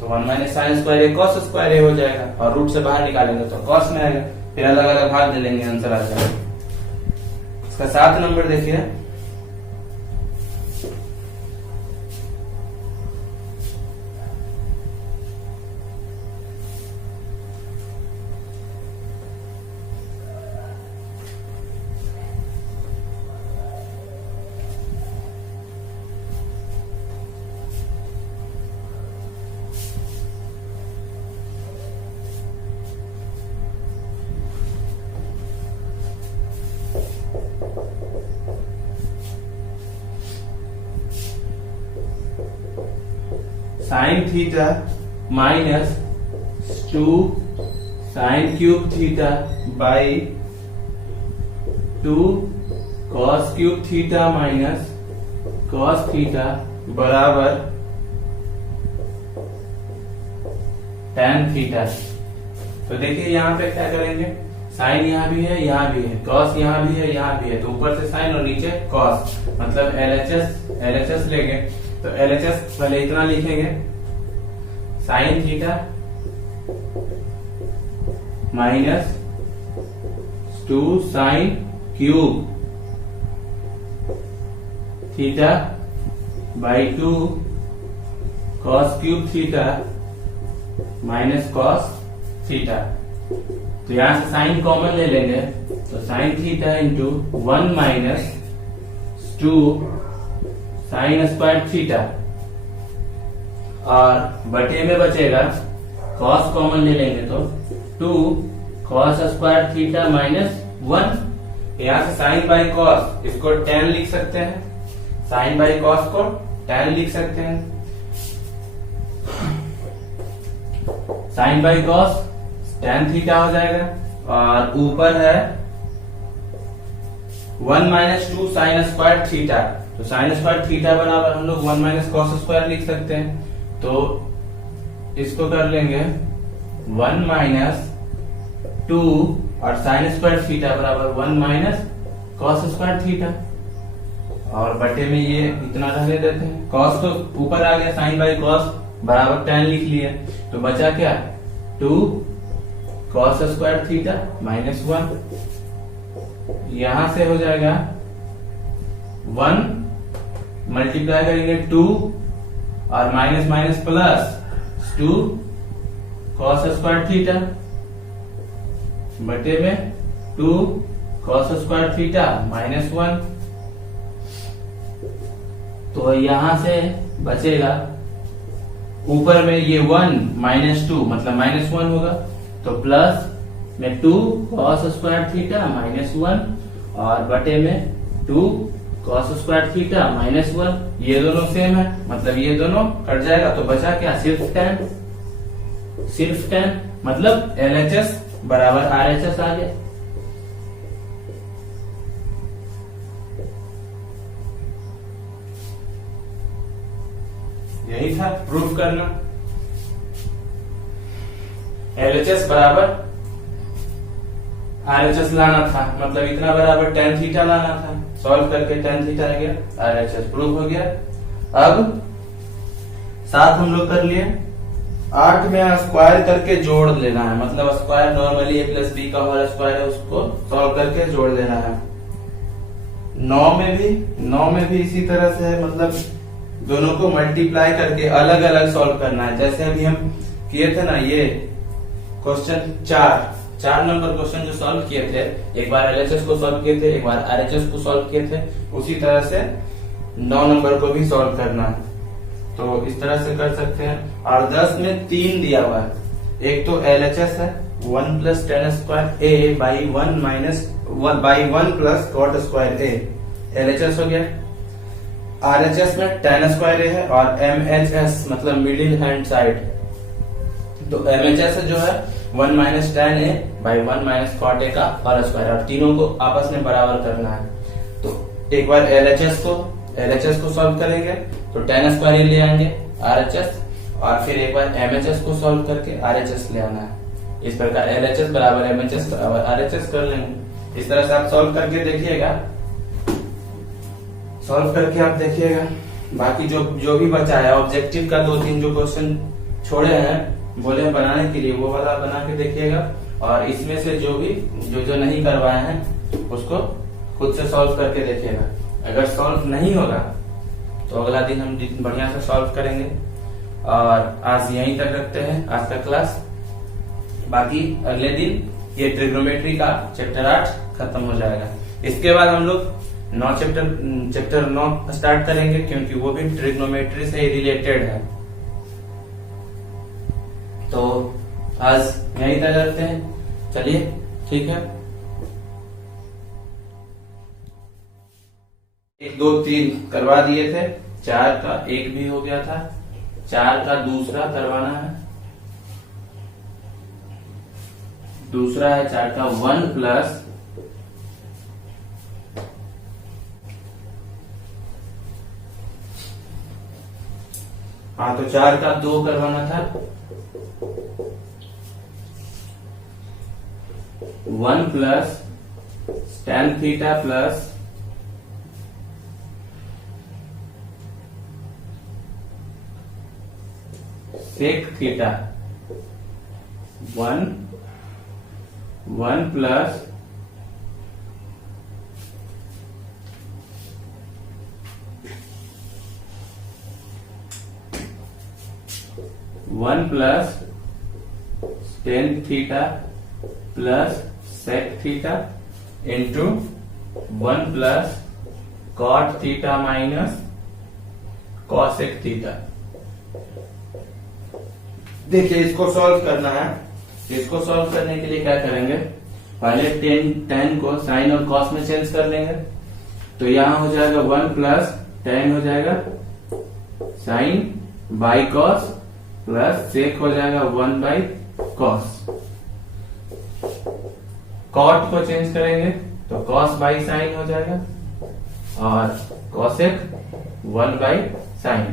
तो 1 माइनस साइन स्क्वायर ए कॉस स्क्वायर ए हो जाएगा, और रूट से बाहर निकालेंगे तो कॉस में आएगा, फिर अलग अलग भाग दे लेंगे, आंसर आ जाएगा। इसका 7 नंबर देखिए, sign theta minus 2 sine cube theta by 2 cos cube theta minus cos theta बराबर tan थीटा। तो देखिए यहाँ पे क्या करेंगे, साइन यहाँ भी है यहाँ भी है, कॉस यहाँ भी है यहाँ भी है, तो ऊपर से साइन और नीचे कॉस, मतलब एलएचएस लेंगे, तो एलएचएस पहले इतना लिखेंगे, sign theta minus 2 sine cube theta by 2 cos cube theta minus cos theta. तो यहां से साइन कॉमन ले लेंगे, तो sine theta into 1 minus 2 sine square theta, और बटे में बचेगा कॉस कॉमन ले लेंगे तो 2 कॉस स्क्वायर थीटा माइनस 1। यहां से साइन बाई कॉस इसको tan लिख सकते हैं, साइन बाई कॉस को tan लिख सकते हैं, sine by cos tan theta हो जाएगा, और ऊपर है 1 माइनस 2 साइन स्क्वायर थीटा, तो साइन स्क्वायर थीटा बराबर हम लोग 1 माइनस कॉस स्क्वायर लिख सकते हैं। तो इसको कर लेंगे 1 माइनस 2 और साइन स्क्वायर थीटा बराबर 1 माइनस कॉस स्क्वायर थीटा, और बटे में ये इतना रहने देते हैं। कॉस तो ऊपर आ गया, साइन बाई कॉस बराबर tan लिख लिया, तो बचा क्या 2 कॉस स्क्वायर थीटा माइनस 1, यहां से हो जाएगा 1 मल्टीप्लाई करेंगे 2 और minus minus plus 2 cos square theta बटे में 2 कॉस स्क्वायर थीटा माइनस 1। तो यहां से बचेगा ऊपर में ये 1 माइनस 2 मतलब माइनस 1 होगा, तो प्लस में 2 कॉस स्क्वायर थीटा माइनस 1 और बटे में 2 कॉस स्क्वायर थीटा माइनस 1। ये दोनों सेम है, मतलब ये दोनों कट जाएगा, तो बचा क्या सिर्फ tan, मतलब LHS बराबर RHS आ गया। यही था प्रूफ करना। LHS बराबर RHS लाना था, मतलब इतना बराबर tan थीटा लाना था, सॉल्व करके tan थीटा आ गया, RHS प्रूफ हो गया। अब 7 हम लोग कर लिए, 8 में स्क्वायर करके जोड़ लेना है, मतलब square normally a plus B का होल स्क्वायर है, उसको सॉल्व करके जोड़ लेना है। 9 में भी इसी तरह से है, मतलब दोनों को मल्टीप्लाई करके अलग अलग सॉल्व करना है। जैसे अभी हम किए थे ना, ये क्वेश्चन 4 नंबर क्वेश्चन जो सॉल्व किए थे, एक बार LHS को सॉल्व किए थे, एक बार RHS को सॉल्व किए थे, उसी तरह से 9 नंबर को भी सॉल्व करना है। तो इस तरह से कर सकते हैं। और 10 में 3 दिया हुआ है, एक तो LHS है 1 plus tan square a by 1 minus 1 plus cot square a, LHS हो गया। RHS में tan स्क्वायर a है और MHS मतलब मिडिल हैंड साइड, तो MHS जो है 1 minus tan a by 1 minus cot a का होल स्क्वायर, और तीनों को आपस में बराबर करना है। तो एक बार LHS को सॉल्व करेंगे तो tan स्क्वायर ले आएंगे RHS, और फिर एक बार MHS को सॉल्व करके RHS ले आना है। इस प्रकार LHS बराबर MHS बराबर RHS कर लेंगे। इस तरह से आप सॉल्व करके देखिएगा, बाकी जो भी बचा है ऑब्जेक्टिव का 2-3 जो क्वेश्चन छोड़े हैं बोले बनाने के लिए, वो वाला बना के देखिएगा, और इसमें से जो नहीं करवाए हैं उसको खुद से सॉल्व करके देखिएगा। अगर सॉल्व नहीं होगा तो अगला दिन हम बढ़िया से सॉल्व करेंगे। और आज यहीं तक रखते हैं आज का क्लास, बाकी अगले दिन ये ट्रिग्नोमेट्री का चैप्टर 8 खत्म हो जाएगा। इसके बाद हम लोग चैप्टर 9 स्टार्ट करेंगे, क्योंकि वो भी ट्रिग्नोमेट्री से रिलेटेड है। तो आज यहीं तक रखते हैं, चलिए ठीक है। 1 2 3 करवा दिए थे, 4 का 1 भी हो गया था, 4 का दूसरा करवाना है, दूसरा है 4 का 1 प्लस तो 4 का 2 करवाना था, 1 plus tan theta plus sec theta, 1 plus tan theta plus sec theta into 1 plus cot theta minus cosec theta. देखिए इसको सॉल्व करना है। इसको सॉल्व करने के लिए क्या करेंगे, पहले tan को साइन और cos में चेंज कर लेंगे। तो यहां हो जाएगा 1 प्लस tan हो जाएगा sine by cos plus sec हो जाएगा 1 बाई cos। cot को चेंज करेंगे तो कॉस बाई साइन हो जाएगा और कॉसेक 1 बाई साइन।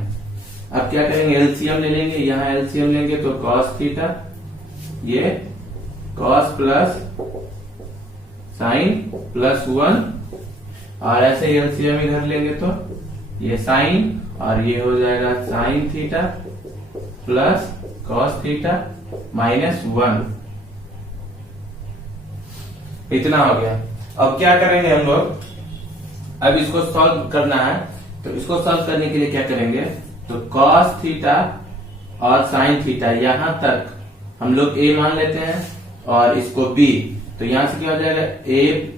अब क्या करेंगे, एलसीएम ले लेंगे, यहाँ एलसीएम लेंगे तो कॉस थीटा, ये कॉस प्लस साइन प्लस 1 और ऐसे एलसीएम इधर लेंगे तो ये साइन और ये हो जाएगा sign theta plus cos theta minus 1। इतना हो गया। अब क्या करेंगे हम लोग, अब इसको सॉल्व करना है, तो इसको सॉल्व करने के लिए क्या करेंगे, तो कॉस थीटा और साइन थीटा यहां तक हम लोग a मान लेते हैं और इसको b, तो यहां से क्या हो जाएगा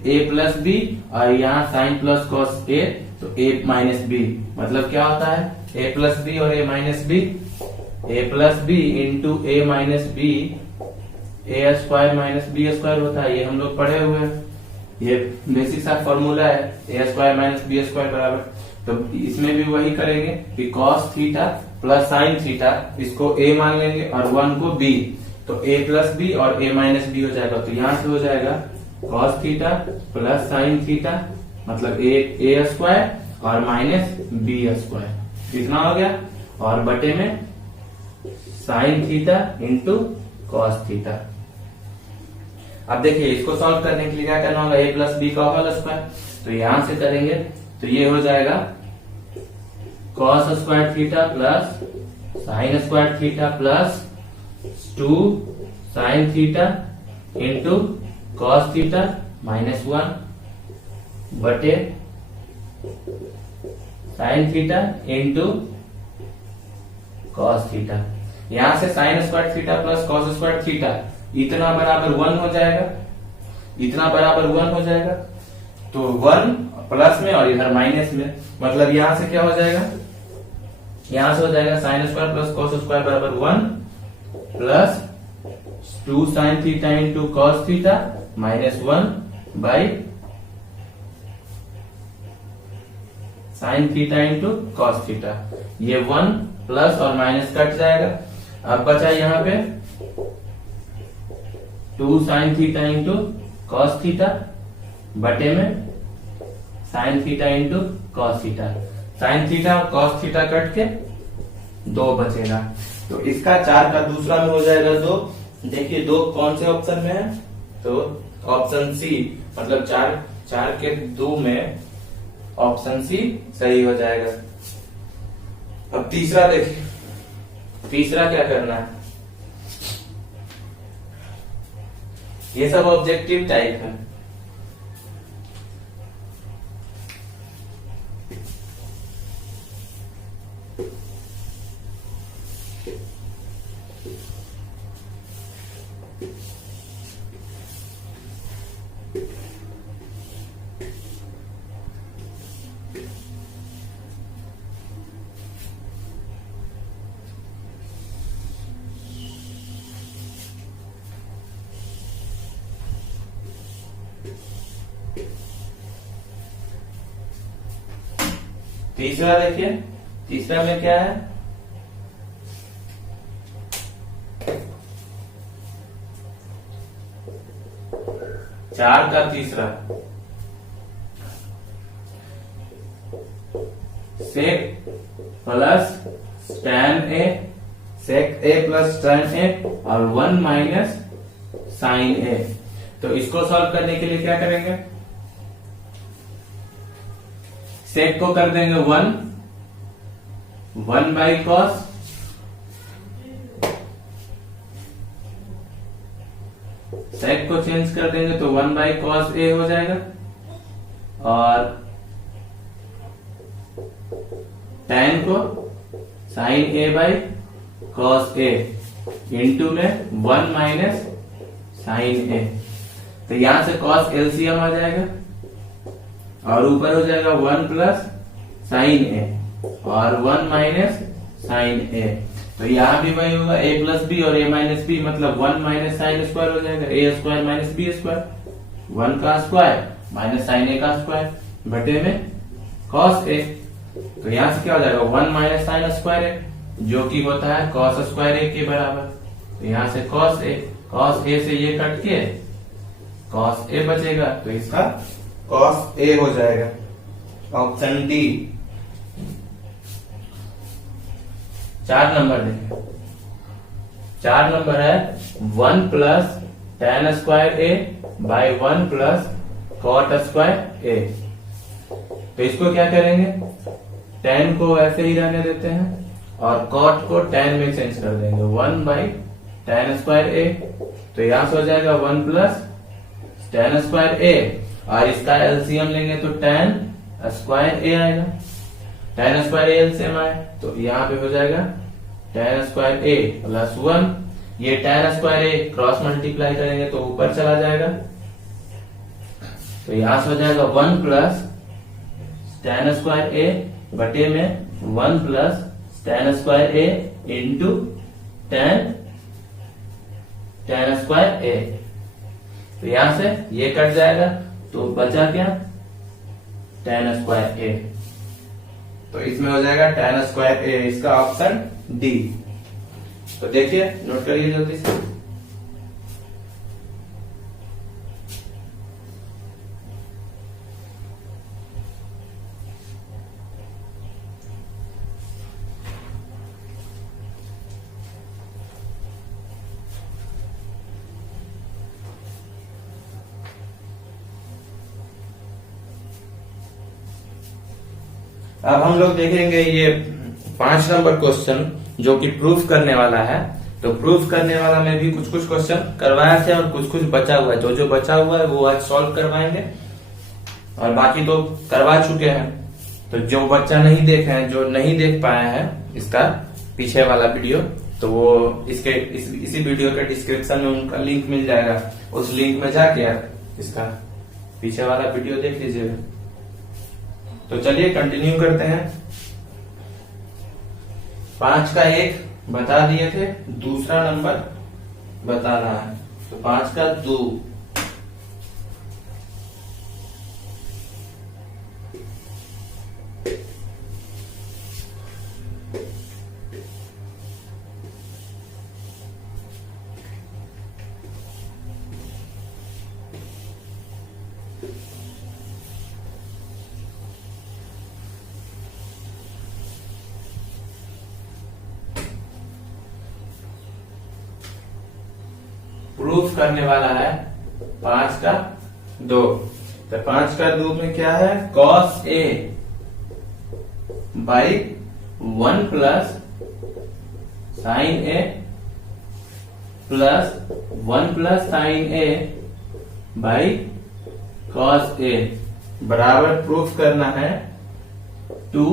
a प्लस बी और यहाँ साइन प्लस कॉस a, तो a माइनस बी, मतलब क्या होता है a प्लस बी और a minus B, a plus B into a minus B, A square minus B square होता है, ये हम लोग पढ़े हुए हैं, ये बेसिक सा फॉर्मूला है, ए स्क्वायर माइनस बी स्क्वायर बराबर। तो इसमें भी वही करेंगे कि cos theta plus sine theta, इसको a मान लेंगे और 1 को b, तो a प्लस बी और a माइनस बी हो जाएगा, तो यहां से हो जाएगा cos theta plus sine theta, मतलब a स्क्वायर और माइनस बी स्क्वायर, इतना हो गया, और बटे में sine theta into cos theta. अब देखिए इसको सॉल्व करने के लिए क्या करना होगा, a प्लस बी का होल स्क्वायर, तो यहां से करेंगे तो ये हो जाएगा cos square theta plus sine square theta plus 2 sign theta into cos theta minus 1 बटे sine theta into cos theta. यहां से sign square theta plus cos square theta इतना बराबर 1 हो जाएगा, इतना बराबर 1 हो जाएगा, तो 1 प्लस में और इधर माइनस में, मतलब यहां से क्या हो जाएगा, यहां से हो जाएगा sine square plus cos square बराबर 1 plus 2 sign theta into cos theta minus 1 by sine theta into cos theta. ये 1 प्लस और माइनस कट जाएगा, अब बचा यहाँ पे 2 sign theta into cos theta बटे में sine theta into cos theta, sine theta और कॉस थीटा कट के 2 बचेगा, तो इसका 4 का दूसरा में हो जाएगा 2। देखिए 2 कौन से ऑप्शन में है, तो ऑप्शन सी, मतलब 4 के 2 में ऑप्शन सी सही हो जाएगा। अब तीसरा देखिए, तीसरा क्या करना है, ये सब ऑब्जेक्टिव टाइप है। तीसरा देखिए, तीसरा में क्या है, चार का तीसरा, सेक plus tan A, sec A plus tan A और 1 माइनस साइन ए। तो इसको सॉल्व करने के लिए क्या करेंगे, सेक को कर देंगे 1 बाई कॉस, सेक को चेंज कर देंगे तो 1 बाई कॉस ए हो जाएगा, और टैन को sine A by cos A into में 1 माइनस साइन ए। तो यहां से कॉस एलसीएम आ जाएगा और ऊपर हो जाएगा 1 प्लस साइन ए और 1 माइनस साइन ए। तो यहाँ भी वही होगा, a प्लस बी और a माइनस बी, मतलब 1 माइनस साइन स्क्वायर हो जाएगा, a square minus B square, 1 का स्क्वायर माइनस साइन ए का स्क्वायर बटे में कॉस ए। तो यहाँ से क्या हो जाएगा 1 माइनस साइन स्क्वायर ए, जो कि होता है कॉस स्क्वायर ए के बराबर। तो यहाँ से कॉस ए से ये कट के कॉस ए बचेगा, तो इसका कॉस ए हो जाएगा। Option D. 4 नंबर देखें। 4 नंबर है 1 plus tan square A by 1 plus cot square A. तो इसको क्या करेंगे, tan को ऐसे ही रहने देते हैं और cot को tan में चेंज कर देंगे। 1 बाई tan स्क्वायर ए, तो यहां से हो जाएगा 1 प्लस tan स्क्वायर ए, और इसका एलसीएम लेंगे तो tan स्क्वायर ए आएगा। tan स्क्वायर ए एलसीएम आए तो यहाँ पे हो जाएगा tan स्क्वायर ए प्लस 1। ये tan स्क्वायर ए क्रॉस मल्टीप्लाई करेंगे तो ऊपर चला जाएगा, तो यहां से हो जाएगा 1 प्लस tan स्क्वायर ए बटे में 1 plus tan square A into tan square A. तो यहां से ये कट जाएगा तो बचा क्या, tan स्क्वायर ए। तो इसमें हो जाएगा tan स्क्वायर ए, इसका ऑप्शन डी। तो देखिए, नोट करिए जल्दी से। अब हम लोग देखेंगे ये 5 नंबर क्वेश्चन जो कि प्रूफ करने वाला है। तो प्रूफ करने वाला में भी कुछ कुछ क्वेश्चन करवाए थे और कुछ कुछ बचा हुआ है। जो जो बचा हुआ है वो आज सॉल्व करवाएंगे और बाकी तो करवा चुके हैं। तो जो बच्चा नहीं देखे हैं, जो नहीं देख पाए हैं इसका पीछे वाला वीडियो, तो वो इसी वीडियो के डिस्क्रिप्शन में उनका लिंक मिल जाएगा। उस लिंक में जाके इसका पीछे वाला वीडियो देख लीजिएगा। तो चलिए कंटिन्यू करते हैं। 5 का 1 बता दिए थे, दूसरा नंबर बताना है। तो 5 का 2, प्रूफ करने वाला है 5 का 2। तो 5 का 2 में क्या है, cos A by 1 plus sign A plus 1 plus sign A by cos A बराबर प्रूफ करना है 2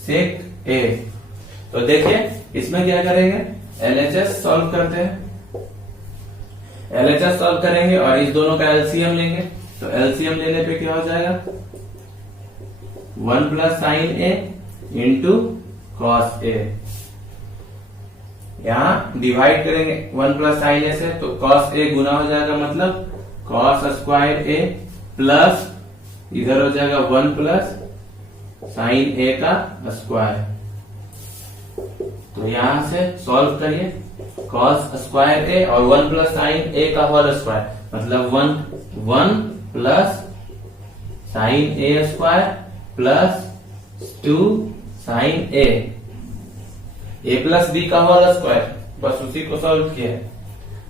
sec A। तो देखिए इसमें क्या करेंगे, LHS सॉल्व करते हैं। LHS सॉल्व करेंगे और इस दोनों का एलसीएम लेंगे। तो एलसीएम लेने पे क्या हो जाएगा, 1 plus sine A into cos A. यहां डिवाइड करेंगे 1 प्लस साइन ए से, तो कॉस ए गुना हो जाएगा, मतलब कॉस स्क्वायर ए प्लस इधर हो जाएगा 1 प्लस साइन ए का स्क्वायर। तो यहां से सॉल्व करिए, कॉस स्क्वायर ए और 1 प्लस साइन ए का होल स्क्वायर, मतलब 1 plus sine A square plus 2 sine A plus B का होल स्क्वायर, बस उसी को सॉल्व किया है।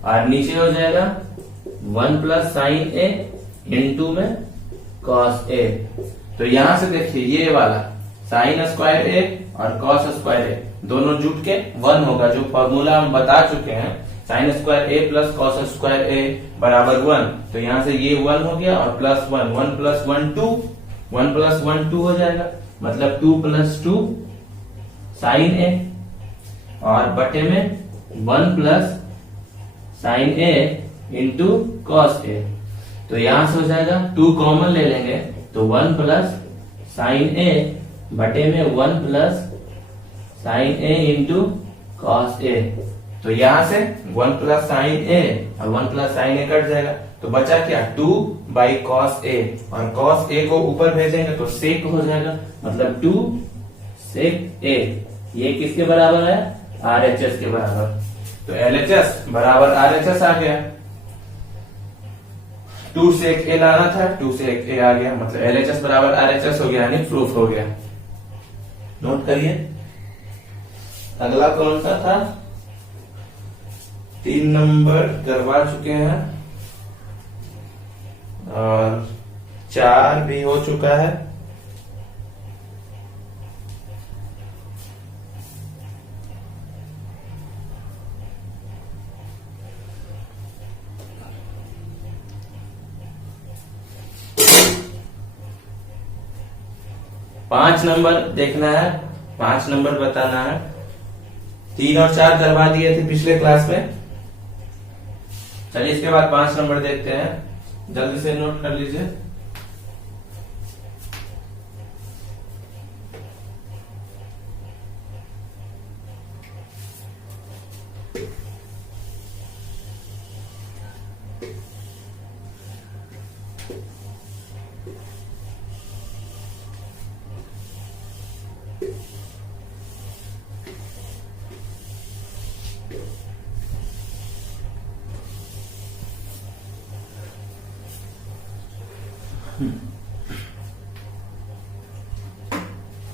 और नीचे हो जाएगा 1 प्लस साइन ए इंटू में कॉस ए। तो यहां से देखिए ये वाला साइन स्क्वायर ए और कॉस स्क्वायर ए दोनों जुट के 1 होगा, जो फॉर्मूला हम बता चुके हैं। Sign square A plus cos square A बराबर 1। तो यहां से ये 1 हो गया और प्लस 1 प्लस 1 2, 1 प्लस 1 2 हो जाएगा, मतलब 2 प्लस 2 साइन ए और बटे में 1 plus sine A into cos A. तो यहां से हो जाएगा 2 कॉमन ले लेंगे तो 1 प्लस साइन ए बटे में 1 plus sine A into cos A. तो यहां से 1 प्लस साइन ए और 1 प्लस साइन ए कट जाएगा, तो बचा क्या 2 बाई कॉस ए, और कॉस ए को ऊपर भेजेंगे तो सेक हो जाएगा, मतलब 2 सेक ए। ये किसके बराबर है, RHS के बराबर। तो LHS बराबर RHS आ गया। 2 से एक ए लाना था, 2 से एक ए आ गया, मतलब LHS बराबर RHS हो गया, यानी प्रूफ हो गया। नोट करिए। अगला कौन सा था? 3 नंबर करवा चुके हैं और 4 भी हो चुका है। पांच नंबर देखना है, 5 नंबर बताना है। 3 और 4 करवा दिए थे पिछले क्लास में। चलिए इसके बाद 5 नंबर देखते हैं, जल्दी से नोट कर लीजिए।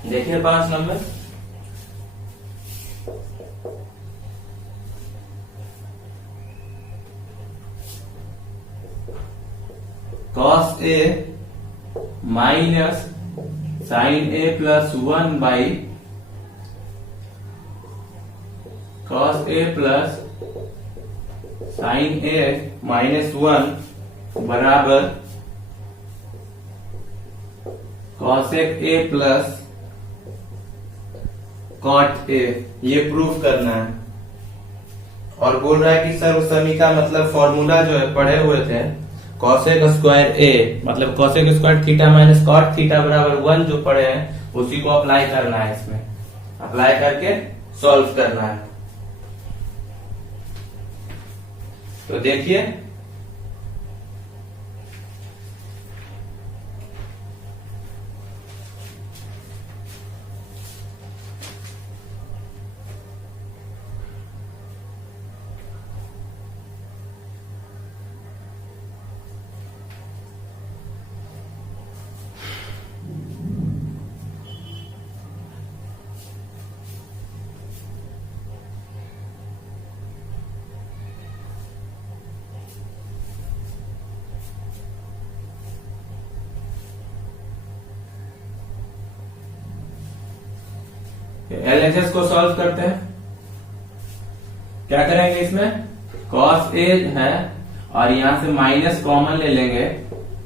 देखिए 5 number, cos A minus sin A plus 1 by cos A plus sin A minus 1 बराबर cosec A plus cot A। ये प्रूफ करना है। और बोल रहा है कि सर उस समी का मतलब फॉर्मूला जो है पढ़े हुए थे, cosec स्क्वायर A मतलब cosec square theta minus cot theta बराबर 1 जो पढ़े हैं, उसी को अप्लाई करना है। इसमें अप्लाई करके सॉल्व करना है। तो देखिए LHS को सॉल्व करते हैं। क्या करेंगे इसमें? cos A है और यहां से माइनस कॉमन ले लेंगे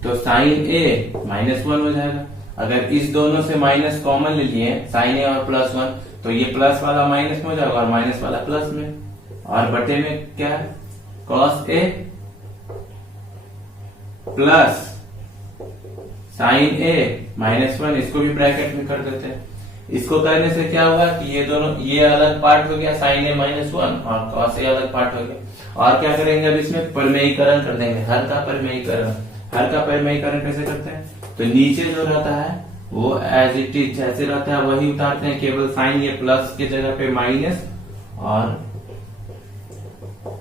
तो sin A माइनस 1 हो जाएगा। अगर इस दोनों से माइनस कॉमन ले लिए sin A और प्लस 1, तो ये प्लस वाला माइनस में हो जाएगा और माइनस वाला प्लस में। और बटे में क्या है? cos A plus sin A minus 1, इसको भी ब्रैकेट में कर देते हैं। इसको करने से क्या हुआ कि ये दोनों, ये अलग पार्ट हो गया sin A माइनस 1 और cos A अलग पार्ट हो गया। और क्या करेंगे अब इसमें? परिमेयीकरण कर देंगे, हर का परिमेयीकरण। हर का परिमेयीकरण कैसे करते हैं? तो नीचे जो रहता है वो एज इट इज जैसे रहता है वही उतारते हैं, केवल साइन ये प्लस के जगह पे माइनस और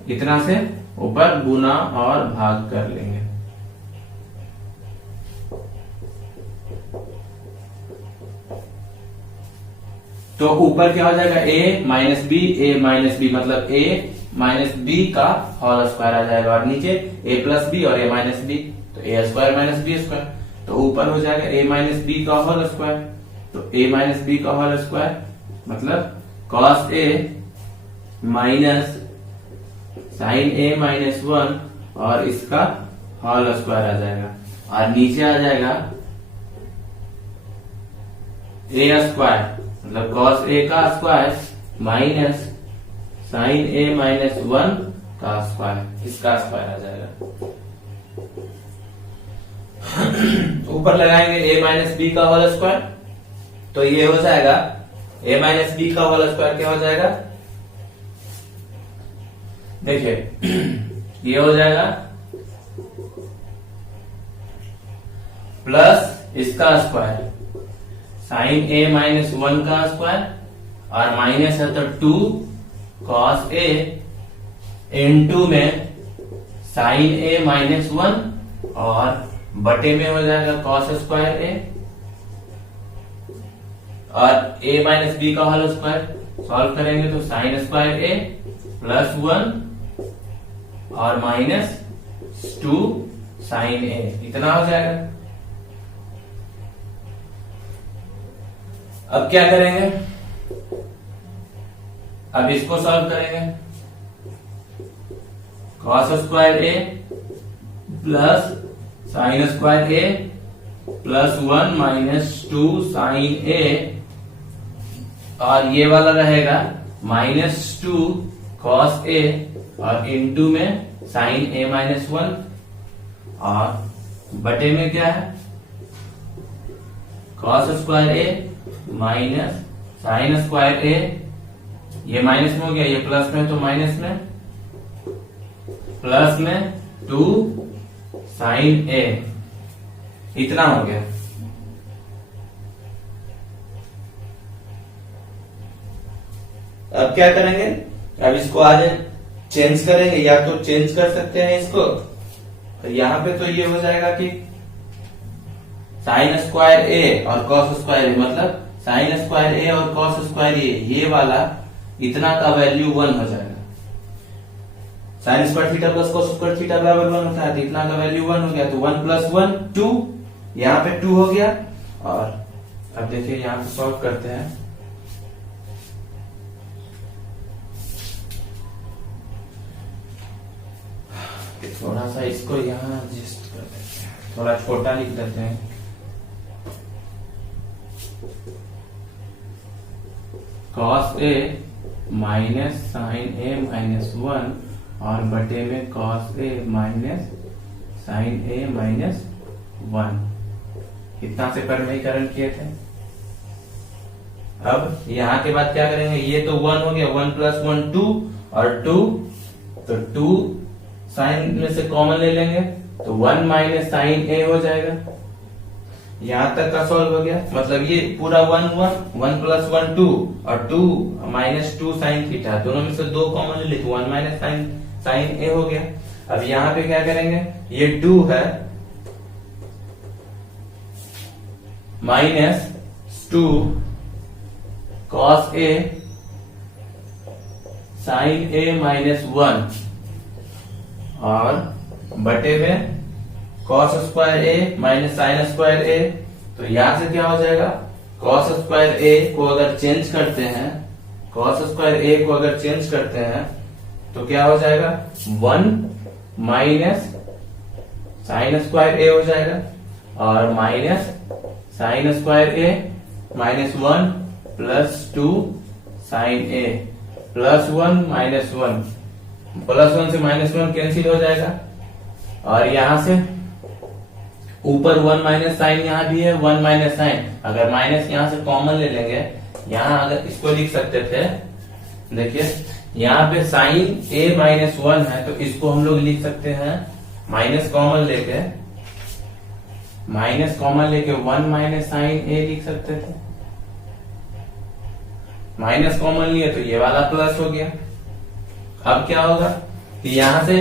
इतना से ऊपर गुना और भाग कर लेंगे। तो ऊपर क्या हो जाएगा? a minus B, a minus B मतलब a माइनस बी का होल स्क्वायर आ जाएगा। और नीचे a प्लस बी और a माइनस बी, तो a square minus B square. तो ऊपर हो जाएगा a माइनस बी का होल स्क्वायर। तो a माइनस बी का होल स्क्वायर मतलब cos A minus sine A minus 1 और इसका होल स्क्वायर आ जाएगा। और नीचे आ जाएगा a स्क्वायर मतलब cos A का स्क्वायर माइनस साइन A माइनस 1 का स्क्वायर, इसका स्क्वायर आ जाएगा। ऊपर लगाएंगे a माइनस बी का होल स्क्वायर, तो ये हो जाएगा a माइनस बी का होल स्क्वायर क्या हो जाएगा? देखिए ये हो जाएगा प्लस इसका स्क्वायर साइन A माइनस 1 का स्क्वायर और माइनस है तो 2 cos A इनटू में साइन A माइनस 1 और बटे में हो जाएगा कॉस स्क्वायर ए और ए माइनस बी का होल स्क्वायर। सॉल्व करेंगे तो साइन स्क्वायर ए प्लस 1 और माइनस 2 साइन ए, इतना हो जाएगा। अब क्या करेंगे, अब इसको सॉल्व करेंगे। Cos square A plus sine square A plus 1 minus 2 sine A, और ये वाला रहेगा -2 कॉस ए और इनटू में साइन ए माइनस 1 और बटे में क्या है cos square A minus sine square ए, ये माइनस में हो गया, ये प्लस में तो माइनस में, प्लस में 2 साइन ए, इतना हो गया। अब क्या करेंगे, अब इसको आज चेंज करेंगे, या तो चेंज कर सकते हैं इसको, तो यहां पे तो ये हो जाएगा कि साइन स्क्वायर ए और कॉस स्क्वायर ए, मतलब साइन स्क्वायर ए और कॉस स्क्वायर ए, ये वाला इतना का वैल्यू 1 हो जाएगा। Sine square theta plus cos square theta बराबर 1 होता है, तो इतना का वैल्यू 1 हो गया, तो 1 प्लस 1 2, यहाँ पे 2 हो गया। और अब देखिए यहाँ पे सॉल्व करते हैं, थोड़ा सा इसको यहाँ एडजस्ट कर देते हैं, थोड़ा छोटा लिख देते हैं। Cos A minus sine A minus 1 और बटे में cos A minus sine A minus 1, इतना से परिमेयीकरण किए थे। अब यहाँ के बाद क्या करेंगे, ये तो 1 हो गया, 1 प्लस 1 2 और 2, तो 2 साइन में से कॉमन ले लेंगे तो 1 माइनस साइन ए हो जाएगा। यहां तक का सॉल्व हो गया, मतलब ये पूरा 1 प्लस 1 2 और 2 माइनस 2 साइन थीटा, दोनों में से 2 कॉमन ले ली तो 1 माइनस साइन ए हो गया। अब यहाँ पे क्या करेंगे, ये 2 है minus 2 cos A sine A minus 1 और बटे में cos square A minus sine square A, तो यहां से क्या हो जाएगा, कॉस स्क्वायर ए को अगर चेंज करते हैं, कॉस स्क्वायर ए को अगर चेंज करते हैं तो क्या हो जाएगा, 1 माइनस साइन स्क्वायर ए हो जाएगा और minus sine square A minus 1 plus 2 sine A plus 1 minus 1, plus 1 से माइनस 1 कैंसिल हो जाएगा। और यहां से ऊपर 1 माइनस साइन यहाँ भी है, 1 माइनस साइन, अगर माइनस यहां से कॉमन ले लेंगे, यहां अगर इसको लिख सकते थे, देखिए यहाँ पे साइन ए माइनस 1 है, तो इसको हम लोग लिख सकते हैं माइनस कॉमन लेके 1 माइनस साइन ए लिख सकते थे, माइनस कॉमन लिए तो ये वाला प्लस हो गया। अब क्या होगा कि यहां से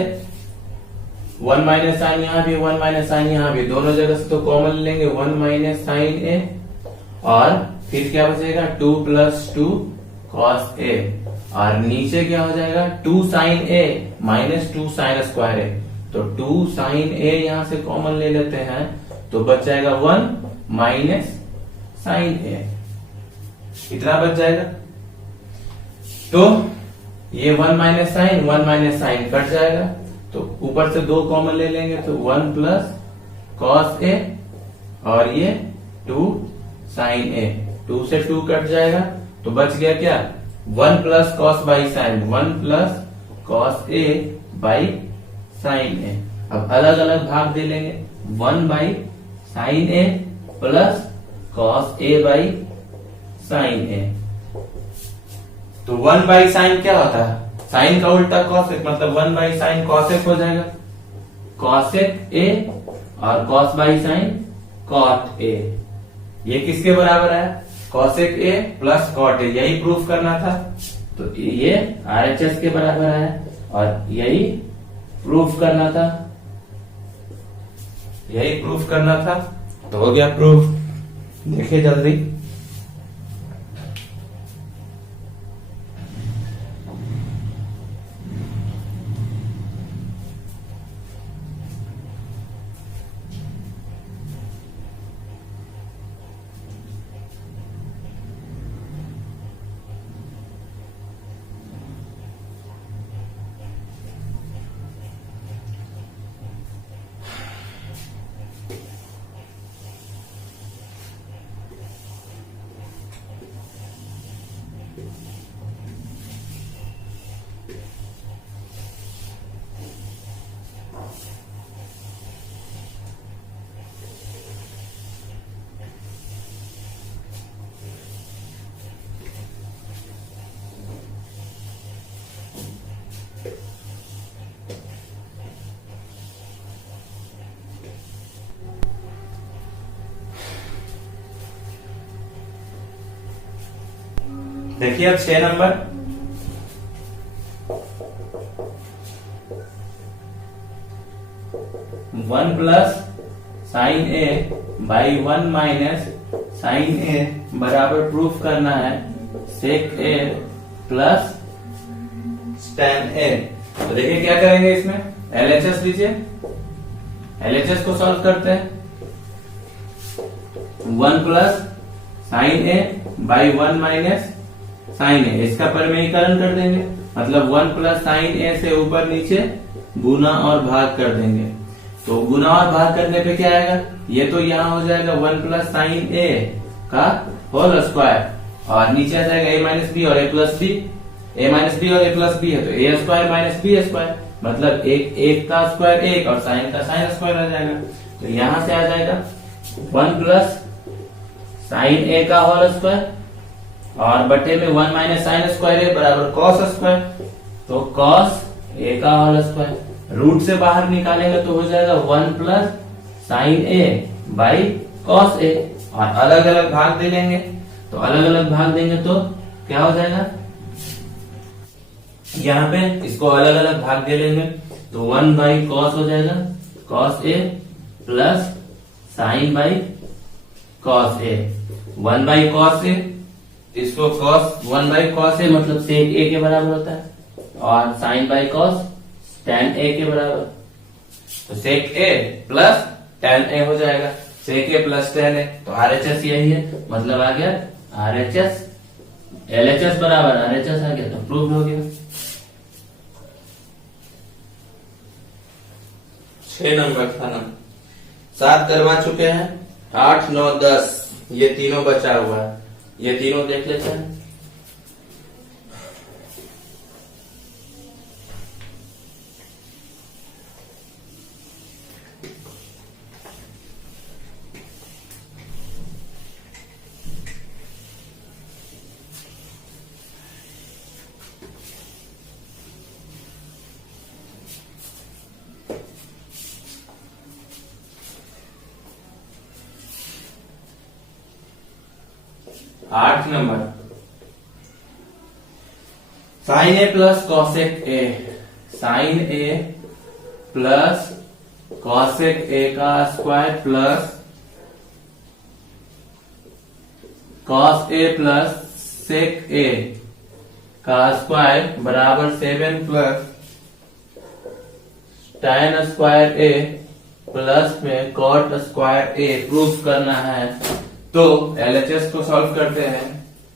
1 माइनस साइन यहाँ भी, 1 माइनस साइन यहाँ भी, दोनों जगह से तो कॉमन लेंगे 1 माइनस साइन ए, और फिर क्या बचेगा 2 प्लस 2 कॉस ए, और नीचे क्या हो जाएगा 2 sine A minus 2 sine square A, तो 2 साइन ए यहां से कॉमन ले लेते हैं तो बच जाएगा 1 माइनस साइन ए, इतना बच जाएगा। तो ये 1 माइनस साइन कट जाएगा, तो ऊपर से 2 कॉमन ले लेंगे तो 1 प्लस कॉस ए और ये 2 साइन ए, 2 से 2 कट जाएगा तो बच गया क्या 1 plus cos by sine, 1 plus cos A by sine A. अब अलग अलग भाग दे लेंगे, 1 by sine A plus cos A by sine A, तो 1 बाई साइन क्या होता है, साइन का उल्टा कॉसेक, मतलब 1 बाई साइन कॉसेक हो जाएगा, कॉसेक ए और cos by sine cot A, ये किसके बराबर है, cosec A plus cot A, यही प्रूफ करना था, तो ये RHS के बराबर है और यही प्रूफ करना था। यही प्रूफ करना था, तो हो गया प्रूफ। देखिए जल्दी। देखिए अब 6 number, one plus sine A by 1 minus sine A बराबर प्रूफ करना है सेक ए प्लस tan ए। तो देखिए क्या करेंगे, इसमें LHS लीजिए, LHS को सॉल्व करते हैं। 1 plus sine A by 1 minus sine A, इसका परिमेयीकरण कर देंगे, मतलब 1 प्लस साइन ए से ऊपर नीचे गुना और भाग कर देंगे। तो गुना और भाग करने पे क्या आएगा, ये तो यहाँ हो जाएगा 1 प्लस साइन ए का होल स्क्वायर, और नीचे आ जाएगा ए माइनस बी और ए प्लस बी। ए माइनस बी और ए प्लस बी है तो ए स्क्वायर माइनस बी स्क्वायर, मतलब एक का स्क्वायर एक और साइन का साइन स्क्वायर आ जाएगा। तो यहां से आ जाएगा 1 प्लस साइन ए का होल स्क्वायर और बटे में 1 माइनस साइन स्क्वायर ए बराबर कॉस स्क्वायर, तो कॉस ए का होल स्क्वायर। रूट से बाहर निकालेंगे तो हो जाएगा 1 plus sine A by cos A, और अलग अलग भाग दे लेंगे, तो अलग अलग भाग देंगे तो क्या हो जाएगा, यहाँ पे इसको अलग अलग भाग दे लेंगे तो 1 बाई कॉस हो जाएगा, cos A plus sine by cos A. 1 by cos A, इसको कॉस 1 बाई कॉस ए मतलब सेक ए के बराबर होता है, और साइन बाई कॉस tan ए के बराबर, तो सेक ए प्लस tan ए हो जाएगा, सेक ए प्लस tan ए। तो RHS यही है, मतलब आ गया RHS, LHS बराबर RHS आ गया, तो प्रूव हो गया। 6 नंबर था ना, 7 करवा चुके हैं, 8, 9, 10 ये तीनों बचा हुआ है, ये तीनों देख लेते हैं। आठ number, sine A plus cosec A, sine A plus cosec A का square plus cos A plus sec A का स्क्वायर बराबर 7 plus tan square A plus में कॉट स्क्वायर ए प्रूफ करना है। तो LHS को सॉल्व करते हैं,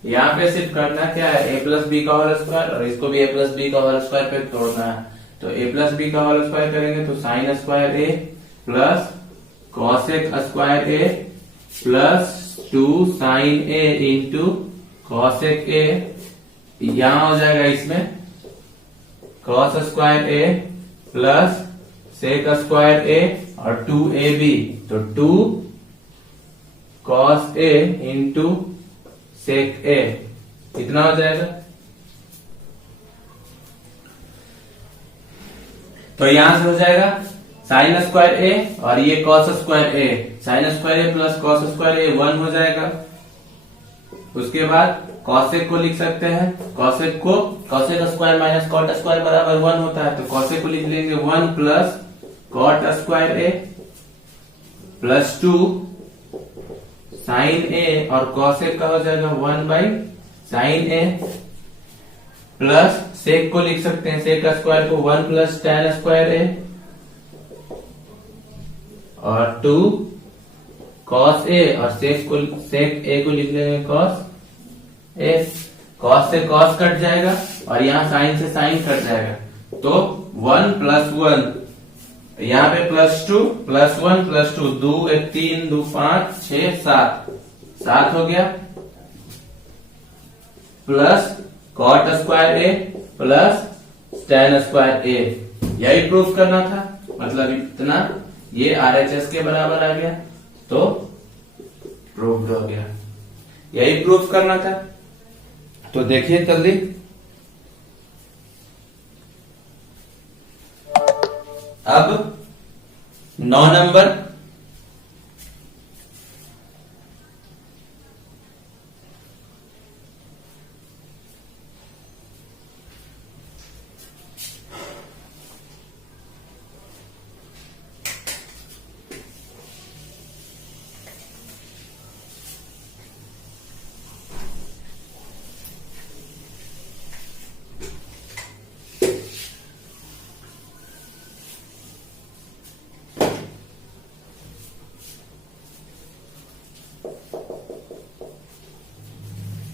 यहाँ पे सिर्फ करना क्या है, a प्लस बी का होल स्क्वायर, और इसको भी a प्लस बी का होल स्क्वायर पे तोड़ना है। तो a प्लस बी का होल स्क्वायर करेंगे तो sine square A plus cosec square A plus 2 sine A into cosec A, यहाँ हो जाएगा इसमें cos square A plus sec square A और 2ab, तो 2 कॉस ए इंटू सेक ए, कितना हो जाएगा, तो यहां से हो जाएगा साइन स्क्वायर ए और ये cos square A, sine square A plus cos square ए 1 हो जाएगा। उसके बाद कॉसेक को लिख सकते हैं, कॉसेक को cosec square minus cot square बराबर 1 होता है, तो कॉसेक को लिख लेंगे 1 plus cot square A +2 sine A और कॉस ए का हो जाएगा 1/sin ए, प्लस सेक को लिख सकते हैं, सेक का स्क्वायर को 1 + tan स्क्वायर ए, और 2 cos ए, और सेक ए को लिख लेंगे cos ए। cos से cos कट जाएगा और यहाँ साइन से साइन कट जाएगा, तो 1 + 1, यहाँ पे +2 + 1 + 2, 2 1 3 2 5 6 7 हो गया, plus cot square A plus tan square ए। यही प्रूफ करना था, मतलब इतना, ये RHS के बराबर आ गया तो प्रूफ हो गया। यही प्रूफ करना था, तो देखिए जल्दी। अब 9 number,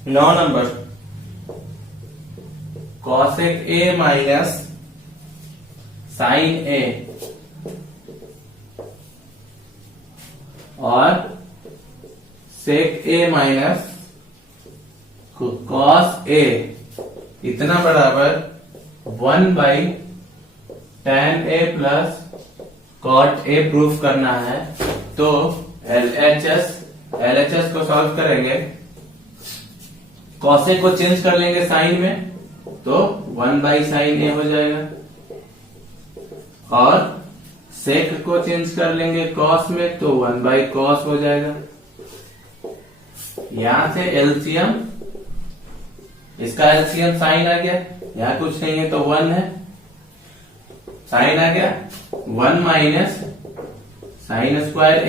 now number, cosec A minus sin A और sec A minus cos A इतना बराबर 1/tan A plus cot A proof करना है। तो LHS को सॉल्व करेंगे, cos A को चेंज कर लेंगे साइन में, तो 1/sin A हो जाएगा, और sec को चेंज कर लेंगे cos में, तो 1/cos हो जाएगा। यहां से एलसीएम, इसका एलसीएम साइन आ गया, यहां कुछ नहीं है तो 1 है, साइन आ गया, 1 - sin स्क्वायर A।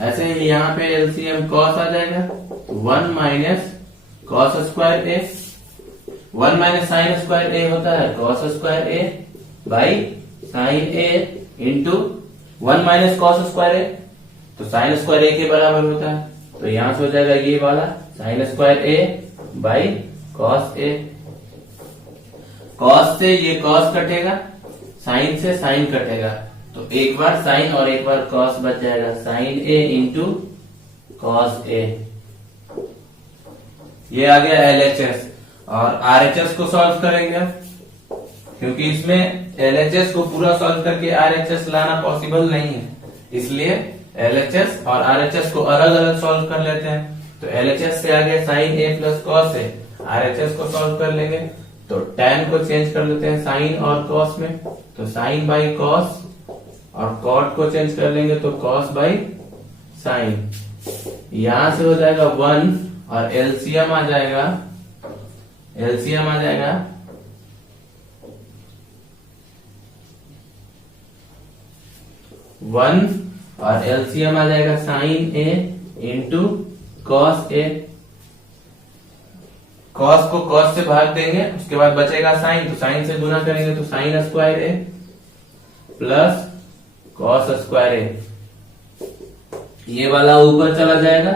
ऐसे ही यहाँ पे एलसीएम cos आ जाएगा, 1 - cos square A, 1 - sin square A होता है cos square A by sin A into 1 - cos square A, तो sin स्क्वायर A के बराबर होता है, तो यहां से हो जाएगा ये वाला sin square A by cos A। cos से ये cos कटेगा, sin से sin कटेगा, तो एक बार sin और एक बार cos बच जाएगा, sin A into cos A। ये आ गया LHS, और RHS को सॉल्व करेंगे, क्योंकि इसमें LHS को पूरा सॉल्व करके RHS लाना पॉसिबल नहीं है, इसलिए LHS और RHS को अलग अलग सॉल्व कर लेते हैं। तो LHS से आ गया sin A plus cos A, RHS को सॉल्व कर लेंगे, तो tan को चेंज कर लेते हैं sin और cos में, तो sin बाई cos, और cot को चेंज कर लेंगे तो cos बाई sin। यहां से हो जाएगा 1, और एलसीएम आ जाएगा 1, और एलसीएम आ जाएगा sin A into cos A। cos को cos से भाग देंगे, उसके बाद बचेगा sin, तो sin से गुना करेंगे तो sin square A plus cos square A। ये वाला ऊपर चला जाएगा,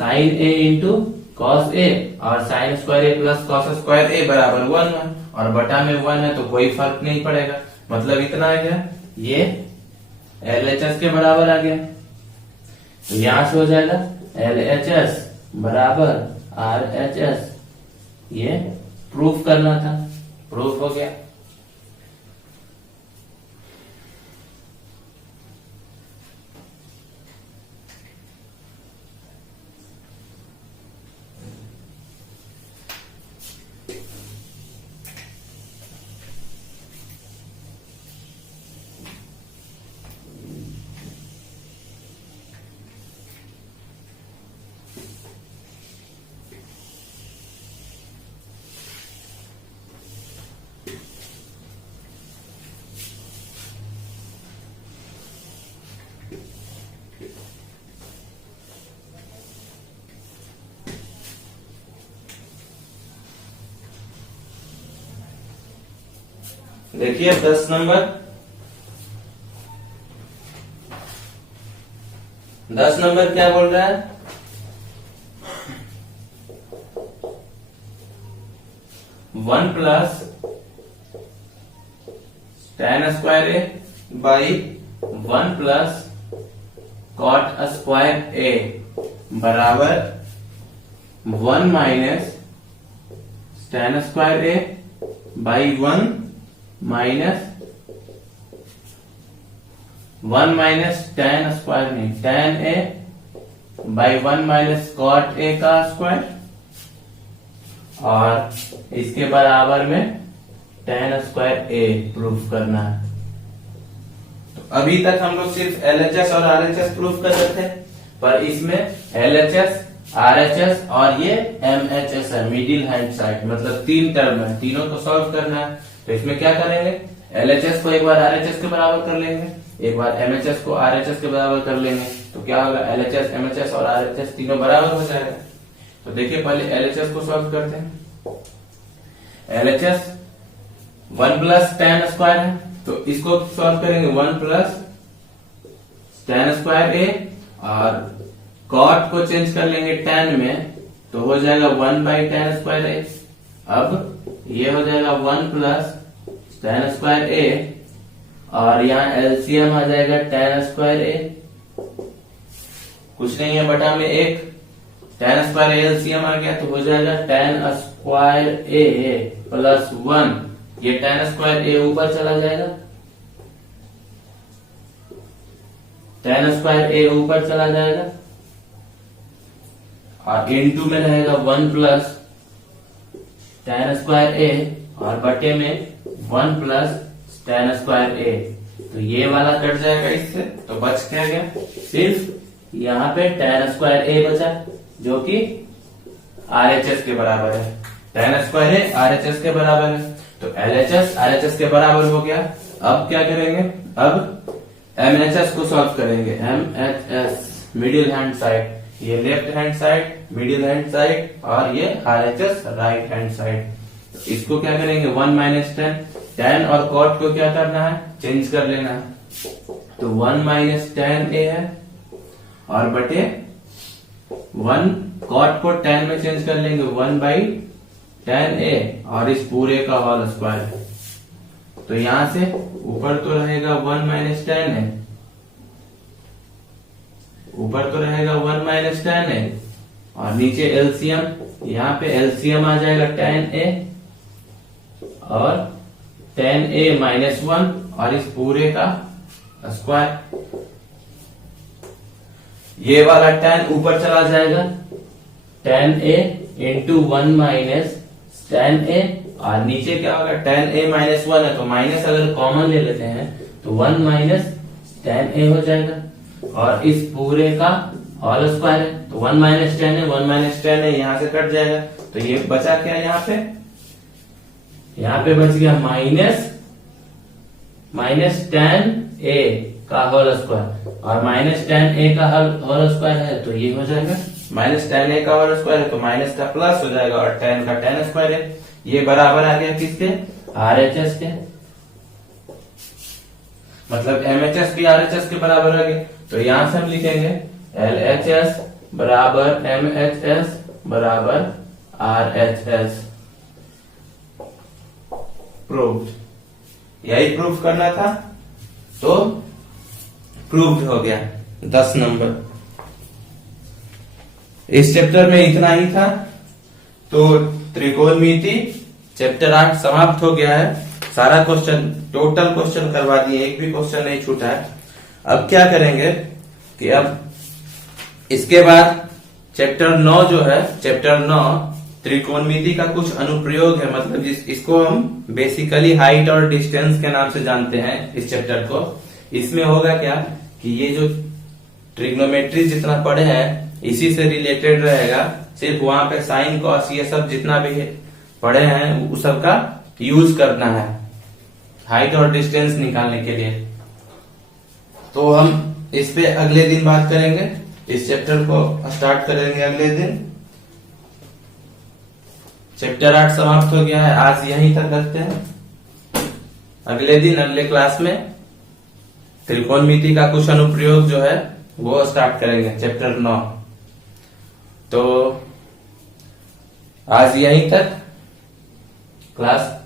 sin A into cos A, और sin square A plus cos square A बराबर 1 है, और बटा में 1 है तो कोई फर्क नहीं पड़ेगा, मतलब इतना आ गया, ये LHS के बराबर आ गया। तो यहां से हो जाएगा LHS बराबर RHS, ये प्रूफ करना था, प्रूफ हो गया। देखिए 10 नंबर क्या बोल रहा है, 1 plus tan square A by 1 plus cot square A बराबर 1 minus tan square A by 1 minus tan square नहीं tan A by 1 minus cot A का स्क्वायर और इसके बराबर में tan स्क्वायर ए प्रूफ करना है। तो अभी तक हम लोग सिर्फ LHS और RHS प्रूफ कर रहे थे, पर इसमें LHS, RHS और ये MHS है, मिडिल हैंड साइड, मतलब 3 टर्म है, तीनों को सॉल्व करना है। तो इसमें क्या करेंगे, LHS को एक बार RHS के बराबर कर लेंगे, एक बार MHS को RHS के बराबर कर लेंगे, तो क्या होगा LHS, MHS और RHS तीनों बराबर हो जाएगा। तो देखिए पहले LHS को सॉल्व करते हैं। LHS 1 प्लस tan स्क्वायर है, तो इसको सॉल्व करेंगे 1 प्लस tan स्क्वायर ए और cot को चेंज कर लेंगे tan में, तो हो जाएगा 1 बाई tan स्क्वायर ए। अब ये हो जाएगा 1 प्लस tan स्क्वायर ए और यहाँ एलसीएम आ जाएगा tan स्क्वायर ए, कुछ नहीं है बटा में 1, tan स्क्वायर ए एलसीएम आ गया, तो हो जाएगा tan स्क्वायर ए प्लस 1, ये tan स्क्वायर ए ऊपर चला जाएगा, tan स्क्वायर ए ऊपर चला जाएगा और इनटू में रहेगा 1 प्लस tan स्क्वायर ए और बटे में 1 प्लस tan स्क्वायर ए। तो ये वाला कट जाएगा इससे, तो बच क्या गया, सिर्फ यहाँ पे tan स्क्वायर ए बचा जो कि RHS के बराबर है। tan स्क्वायर ए RHS के बराबर है, तो LHS RHS के बराबर हो गया। अब क्या करेंगे, अब MHS को सॉल्व करेंगे। MHS मिडिल हैंड साइड, ये left hand side, middle hand side और ये RHS राइट हैंड साइड। तो इसको क्या करेंगे 1 माइनस tan और cot को क्या करना है, चेंज कर लेना है। तो 1 माइनस tan ए है और बटे 1 cot को tan में चेंज कर लेंगे 1 बाई tan ए और इस पूरे का होल स्क्वायर। तो यहां से ऊपर तो रहेगा 1 माइनस tan ए, ऊपर तो रहेगा 1 माइनस tan ए और नीचे एलसीएम, यहाँ पे एलसीएम आ जाएगा tan ए और tan ए माइनस 1 और इस पूरे का स्क्वायर। ये वाला tan ऊपर चला जाएगा, tan ए इंटू 1 माइनस tan ए और नीचे क्या होगा tan ए माइनस 1 है, तो माइनस अगर कॉमन ले लेते हैं तो 1 माइनस tan ए हो जाएगा और इस पूरे का होल स्क्वायर है, तो 1 माइनस tan है, 1 माइनस tan है, यहाँ से कट जाएगा। तो ये बचा क्या, यहाँ पे बच गया माइनस tan ए का होल स्क्वायर और माइनस tan ए का होल स्क्वायर है, तो ये हो जाएगा माइनस tan ए का होल स्क्वायर है, तो माइनस का प्लस हो जाएगा और tan का tan स्क्वायर है। ये बराबर आ गया किसके, RHS के, मतलब MHS भी RHS के बराबर आ गया। तो यहां से हम लिखेंगे LHS बराबर MHS बराबर RHS। प्रूव्ड, यही प्रूफ करना था, तो प्रूव्ड हो गया। 10 नंबर इस चैप्टर में इतना ही था। तो त्रिकोणमिति चैप्टर 8 समाप्त हो गया है। सारा क्वेश्चन, टोटल क्वेश्चन करवा दिए, एक भी क्वेश्चन नहीं छूटा है। अब क्या करेंगे कि अब इसके बाद चैप्टर 9 जो है, चैप्टर 9 त्रिकोणमिति का कुछ अनुप्रयोग है, मतलब इसको हम बेसिकली हाइट और डिस्टेंस के नाम से जानते हैं इस चैप्टर को। इसमें होगा क्या कि ये जो ट्रिग्नोमेट्री जितना पढ़े हैं इसी से रिलेटेड रहेगा, सिर्फ वहां पे साइन कॉस ये सब जितना भी पढ़े हैं उस सब का यूज करना है हाइट और डिस्टेंस निकालने के लिए। तो हम इस पे अगले दिन बात करेंगे, इस चैप्टर को स्टार्ट करेंगे अगले दिन। चैप्टर 8 समाप्त हो गया है, आज यहीं तक रखते हैं। अगले दिन अगले क्लास में त्रिकोणमिति का कुछ अनुप्रयोग जो है वो स्टार्ट करेंगे, चैप्टर 9। तो आज यहीं तक क्लास